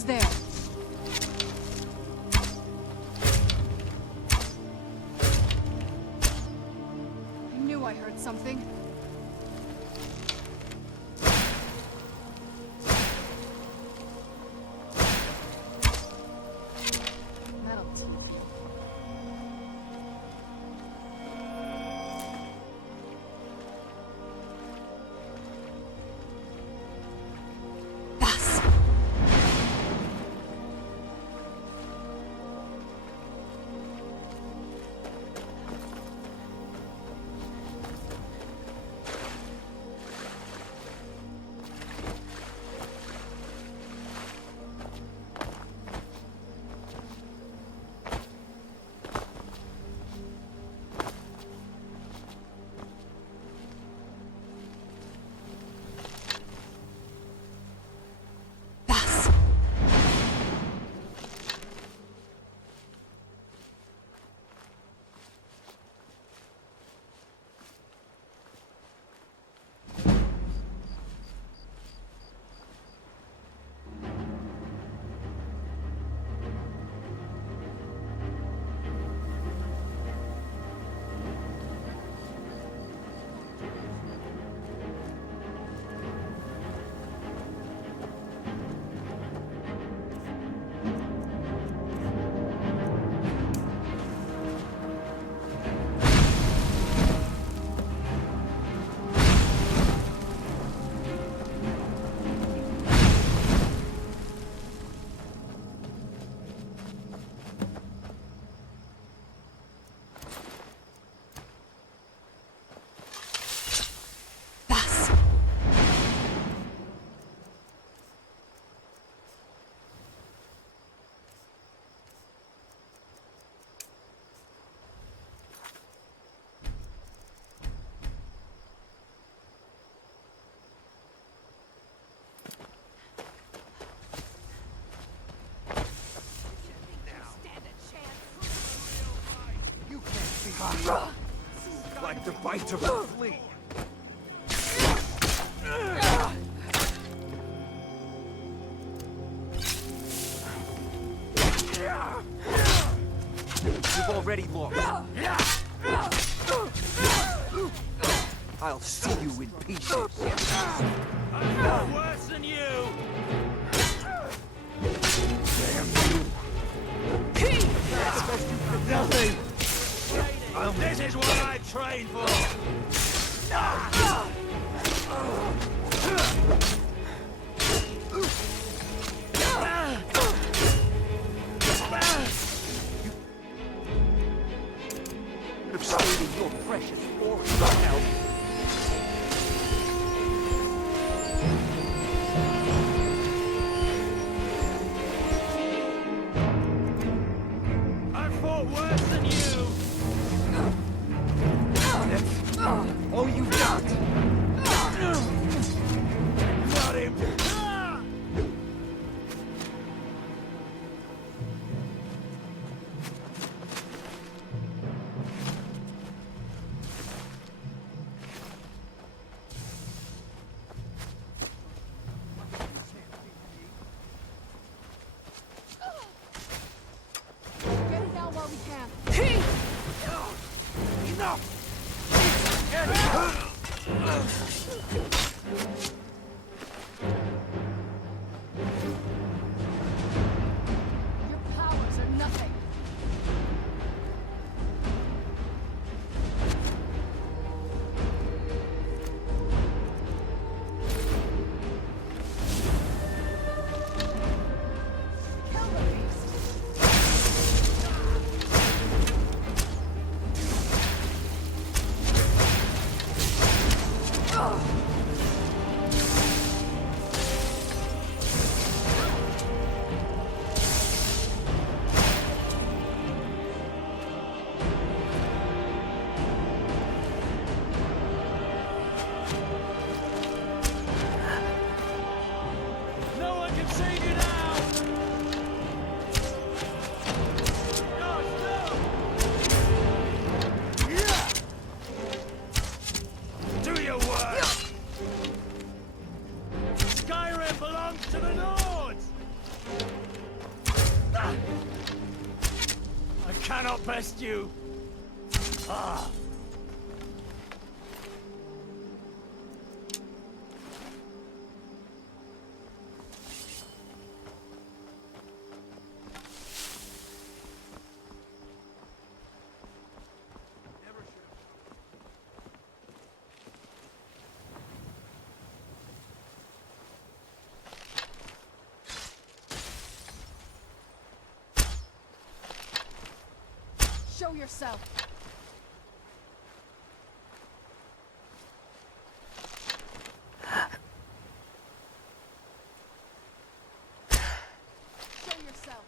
Who's there? I knew I heard something. Metals. Like the bite of a flea. You've already lost. I'll see you in pieces. I'm no worse than you! Nothing! This is what I trained for! Could have stayed in your precious forest for help. I fought worse than you! All you got! cannot best you. Ah. Show yourself. Show yourself.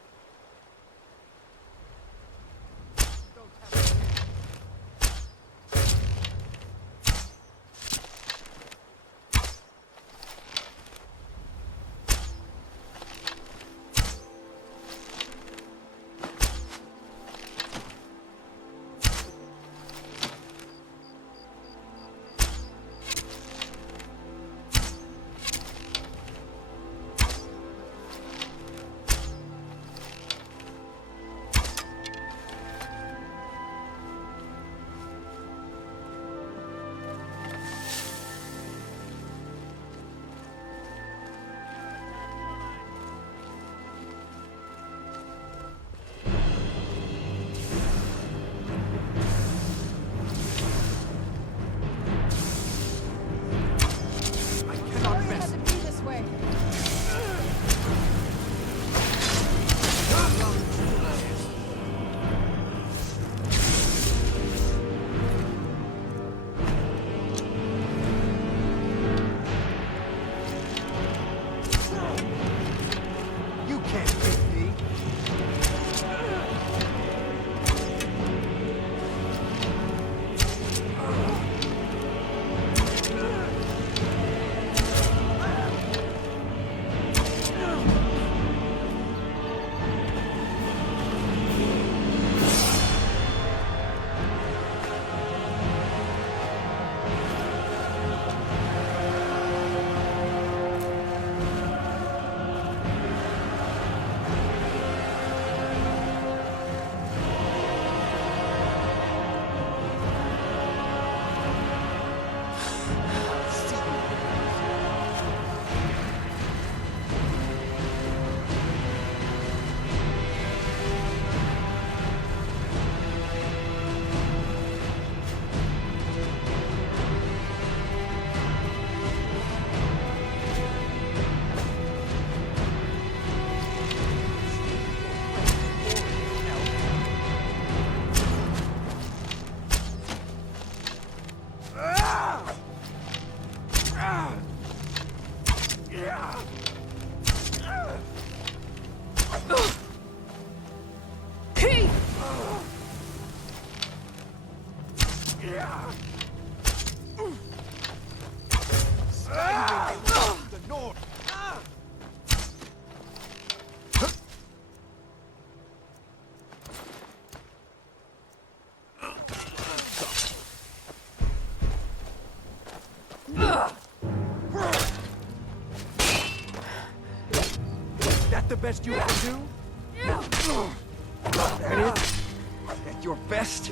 That the best you can do? That it? At your best?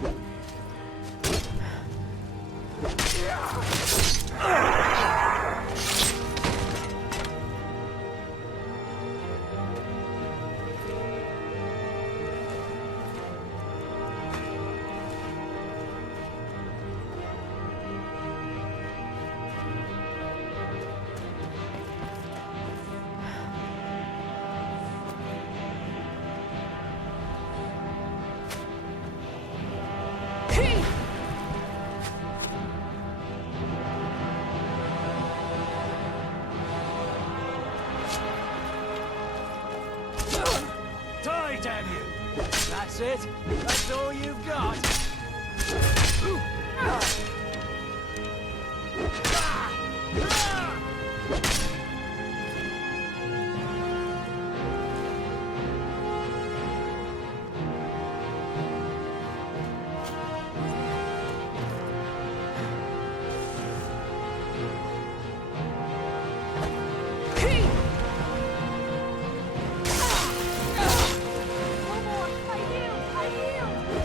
Die, damn you! That's it? That's all you've got? I yield!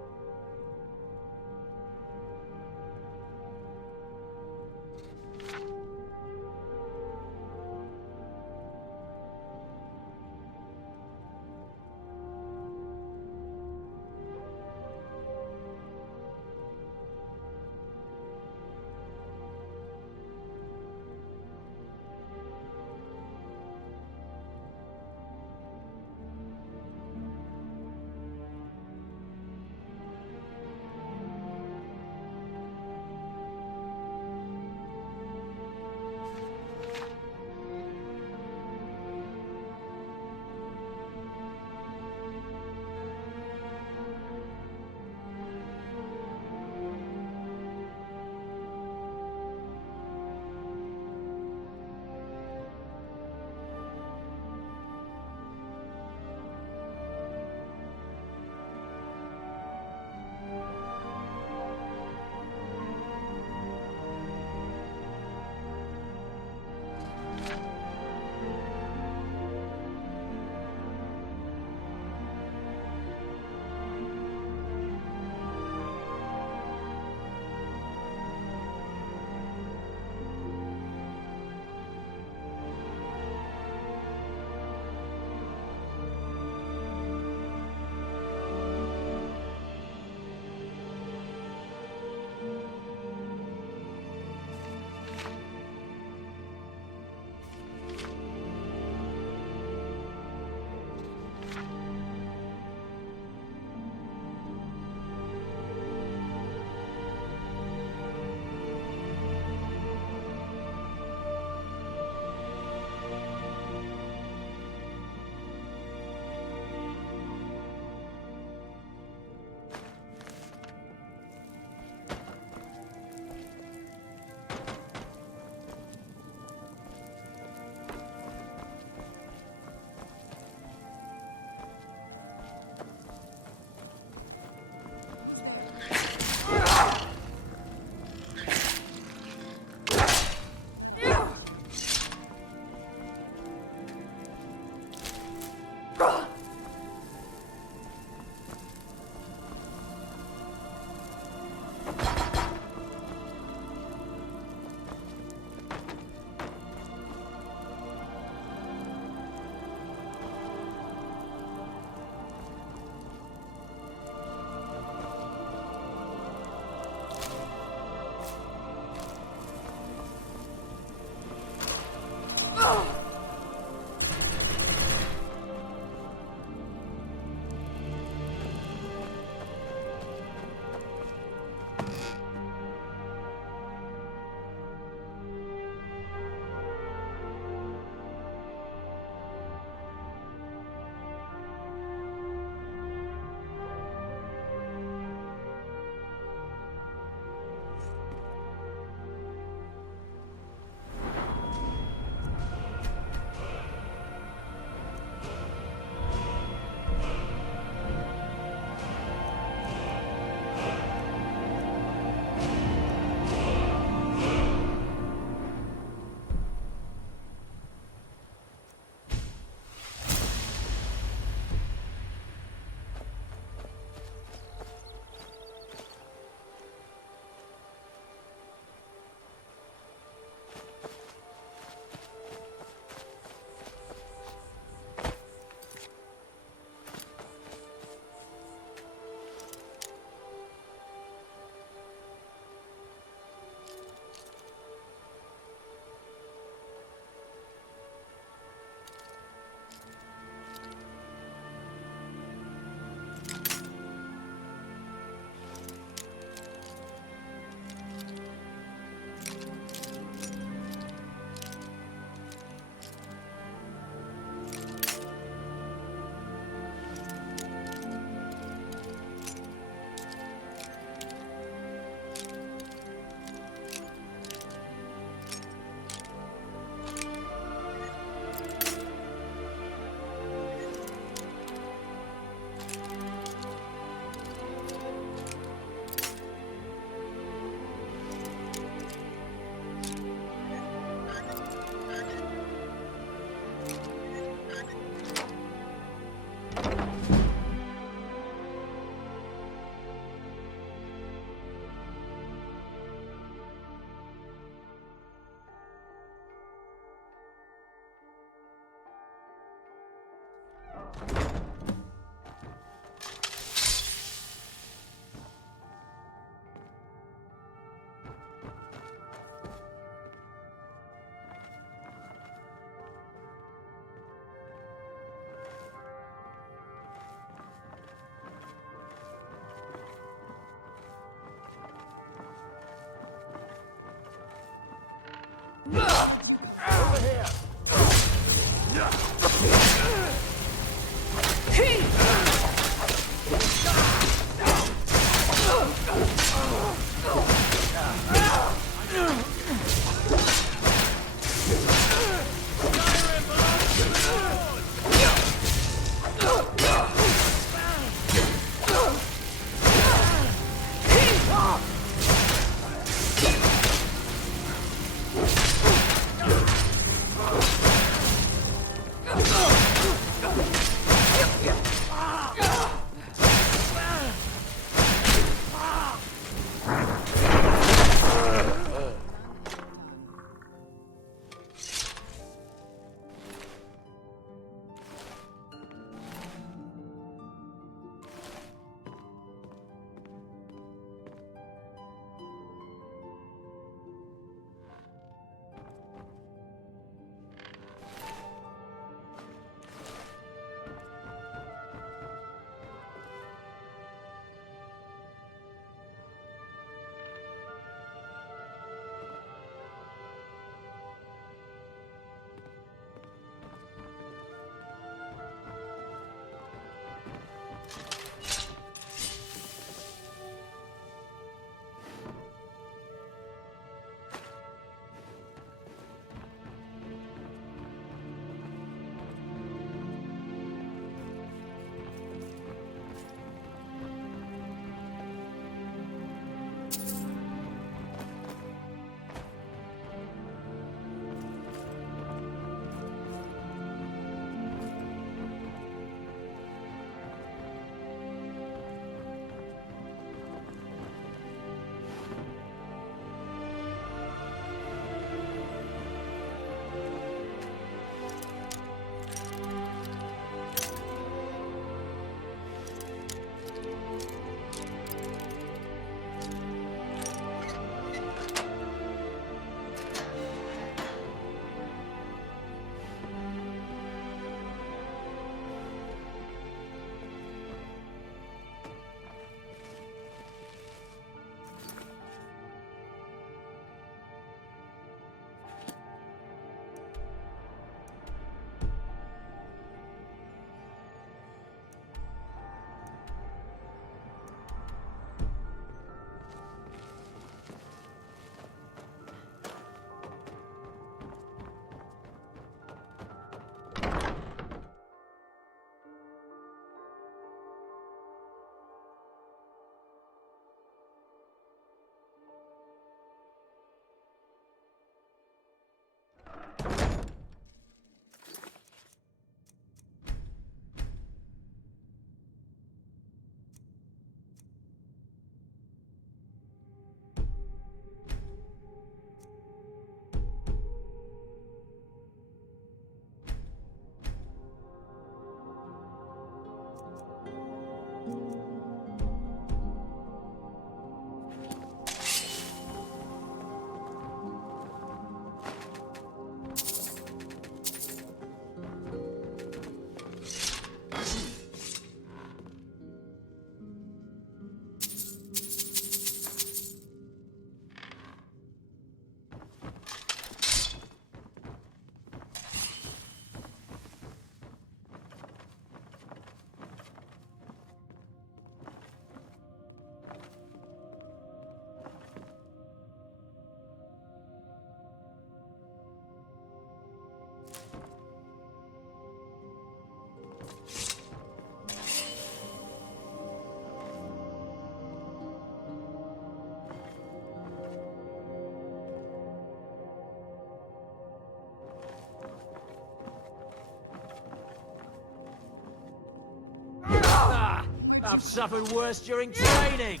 I've suffered worse during training!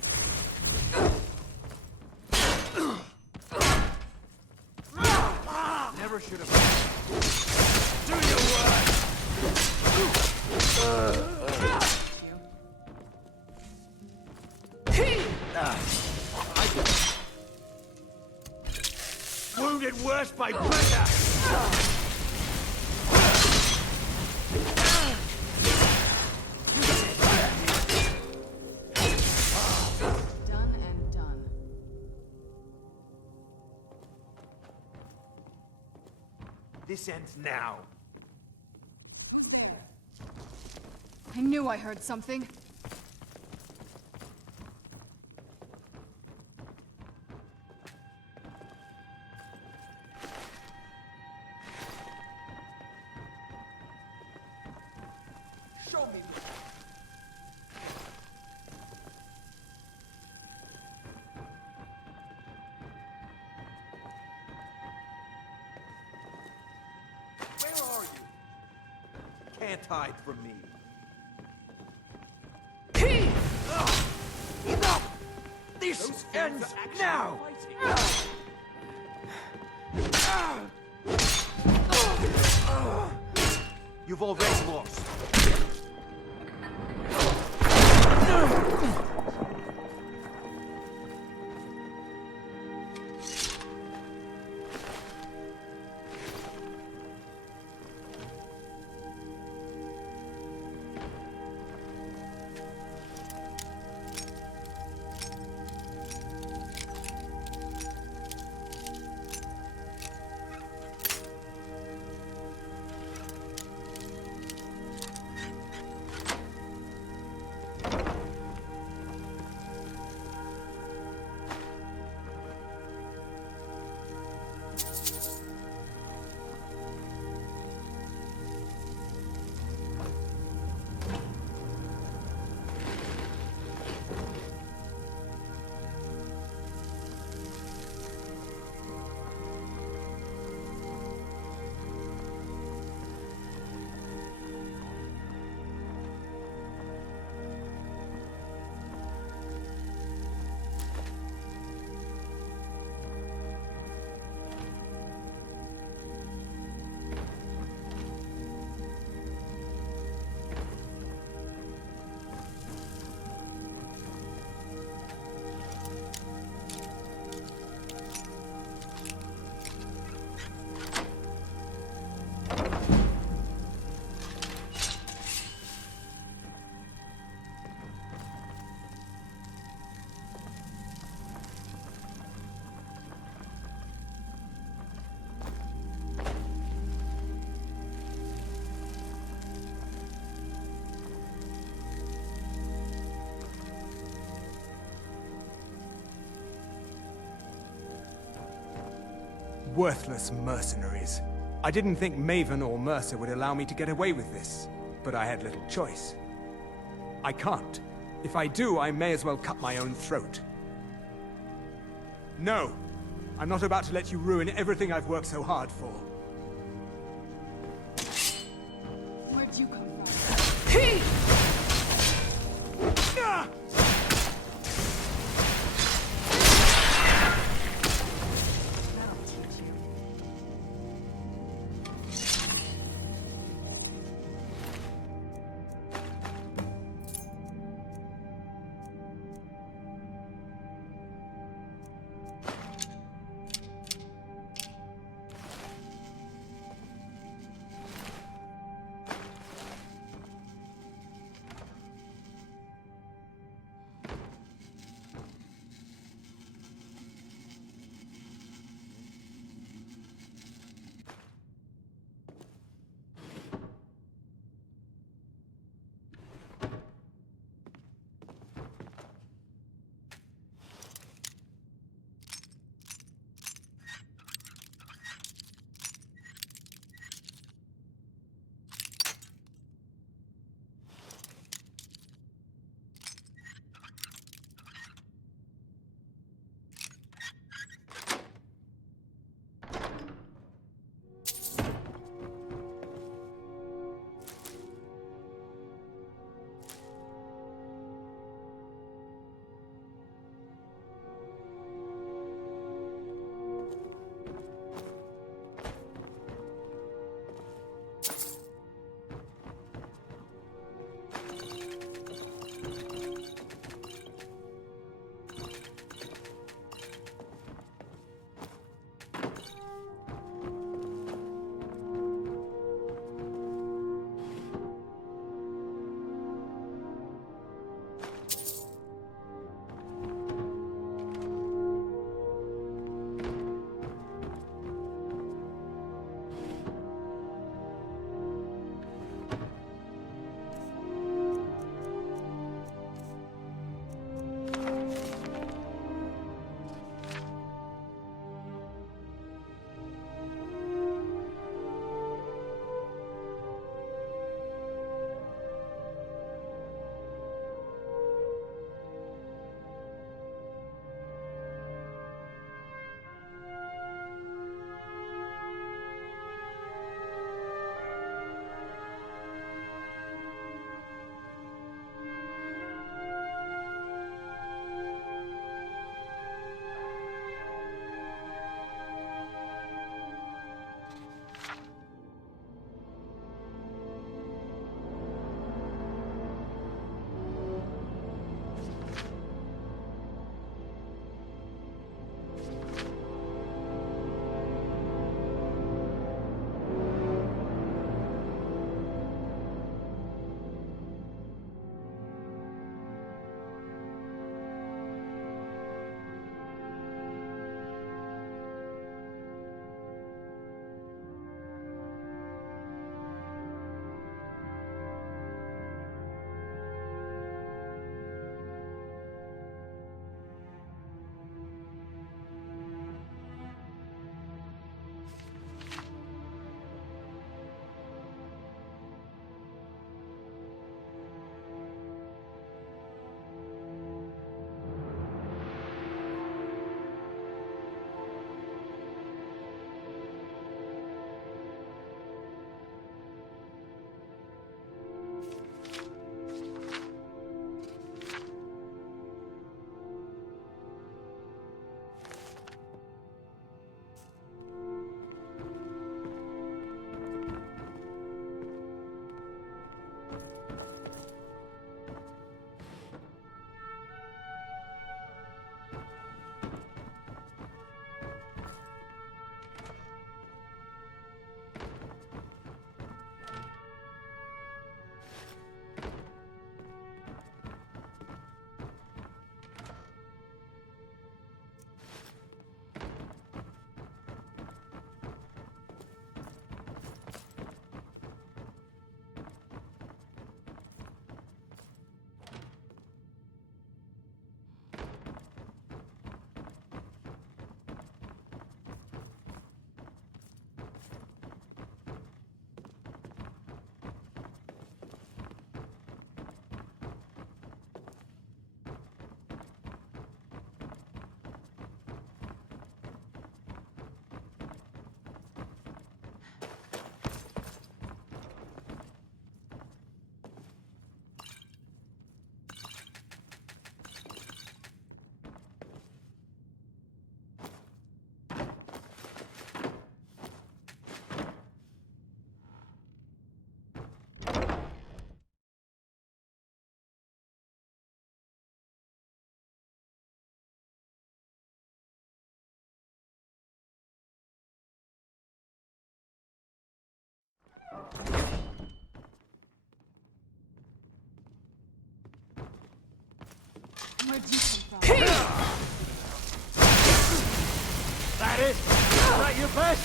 Never should have. Do your work! Wounded worse by better! Done and done. This ends now. I knew I heard something. Show me. Where are you? Can't hide from me. Enough! This ends now! You've already lost. Worthless mercenaries. I didn't think Maven or Mercer would allow me to get away with this, but I had little choice. I can't. If I do, I may as well cut my own throat. No! I'm not about to let you ruin everything I've worked so hard for. Where'd you come from? Where'd you come from? That it? Is that your best?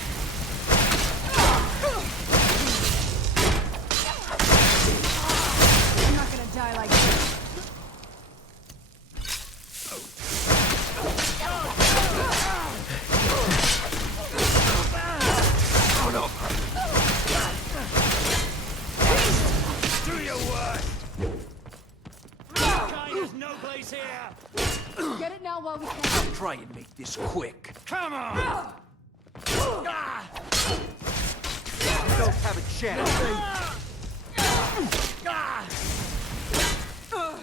I'm not gonna die like this. Oh no! Do your worst! Kind is no place here! Get it now while we can. Try and make this quick. Come on! Don't have a chance. Done and done. From.